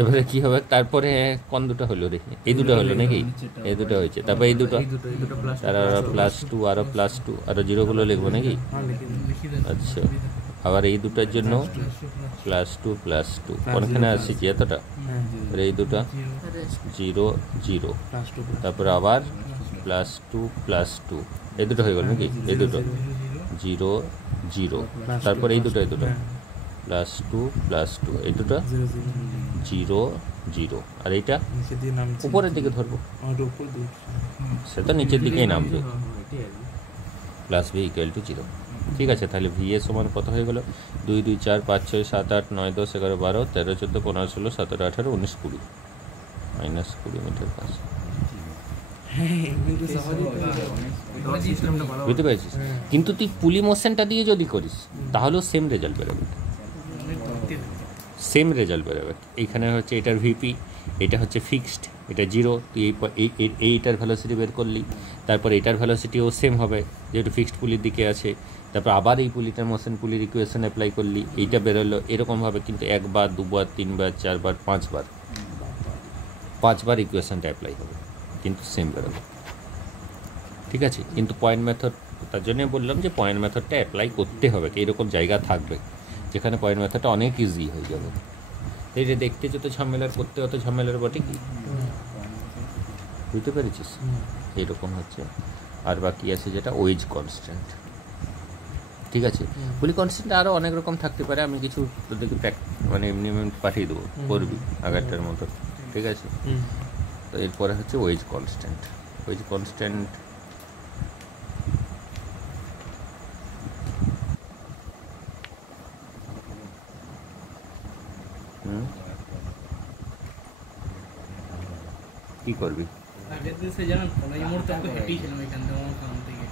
এবারে কি হবে? তারপরে কোন দুটো হলো রে? এই দুটো হলো নাকি? এই দুটো হয়েছে, তারপর এই দুটো, তারা +2 আরো +2 আরো 0গুলো লিখবো নাকি? আচ্ছা, আবার এই দুটোর জন্য +2 +2 কোনখানে আসছে এতটা, এই দুটো 0 0, তারপরে আবার +2 +2, এই দুটো হয়ে গেল নাকি? এই দুটো 0 0, তারপরে এই দুটো +2 +2, এই দুটো 0 0 আর এইটা নিচে দিয়ে নামছে উপরের দিকে ধরবো, আমার উপর দিয়ে সে তো নিচের দিকেই নামবে। হ্যাঁ, এটাই আর কি। Plus V equal to 0। ঠিক আছে, তাহলে ভি এর সমান কত হয়ে গেল? 2 2 4 5 6 7 8 9 10 11 12 13 14 15 16 17 18 19 20 মাইনাস 20 মিটার পাস। ডট সিস্টেমটা ভালো। বুঝতে পেরেছিস? কিন্তু তুই পুলি মোশনটা দিয়ে যদি করিস তাহলেও সেম রেজাল্ট বেরোবে, সেম রেজাল্ট বেরোবে। এইখানে হচ্ছে এটার ভিপি, এটা হচ্ছে ফিক্সড, এটা 0, তুই এইটার ভ্যালোসিটি বের করলি, তারপর এটার ভ্যালোসিটিও সেম হবে যেহেতু ফিক্সড পুলির দিকে আছে, তারপর আবার এই পুলিটার মোশন পুলির ইকুয়েশন অ্যাপ্লাই করলি, এইটা বেরোলো এরকমভাবে। কিন্তু একবার, দুবার, তিনবার, চারবার, পাঁচবার ইকুয়েশনটা অ্যাপ্লাই হবে, কিন্তু সেম বেরোবে। ঠিক আছে, কিন্তু পয়েন্ট মেথড, তার জন্য বললাম যে পয়েন্ট মেথডটা অ্যাপ্লাই করতে হবে, এইরকম জায়গা থাকবে যেখানে পয়েন্ট মেথডটা অনেক ইজি হয়ে যাবে। এই যে দেখতে যত ঝামেলার, করতে অত ঝামেলার বটে কি, বুঝতে পেরেছিস? এইরকম হচ্ছে। আর বাকি আছে যেটা ওয়েজ কনস্ট্যান্ট। ঠিক আছে, পুলি কনস্ট্যান্ট আরও অনেক রকম থাকতে পারে, আমি কিছু তোদেরকে মানে এমনি পাঠিয়ে দেবো, করবি আগেরটার মতো। ঠিক আছে, তো এরপরে হচ্ছে ওয়েজ কনস্ট্যান্ট। ওয়েজ কনস্ট্যান্ট কি করবি? আগের দিন সে জানেন কলেজ মোড় তো হেঁটেই ছিলাম এখান থেকে আমার কাম থেকে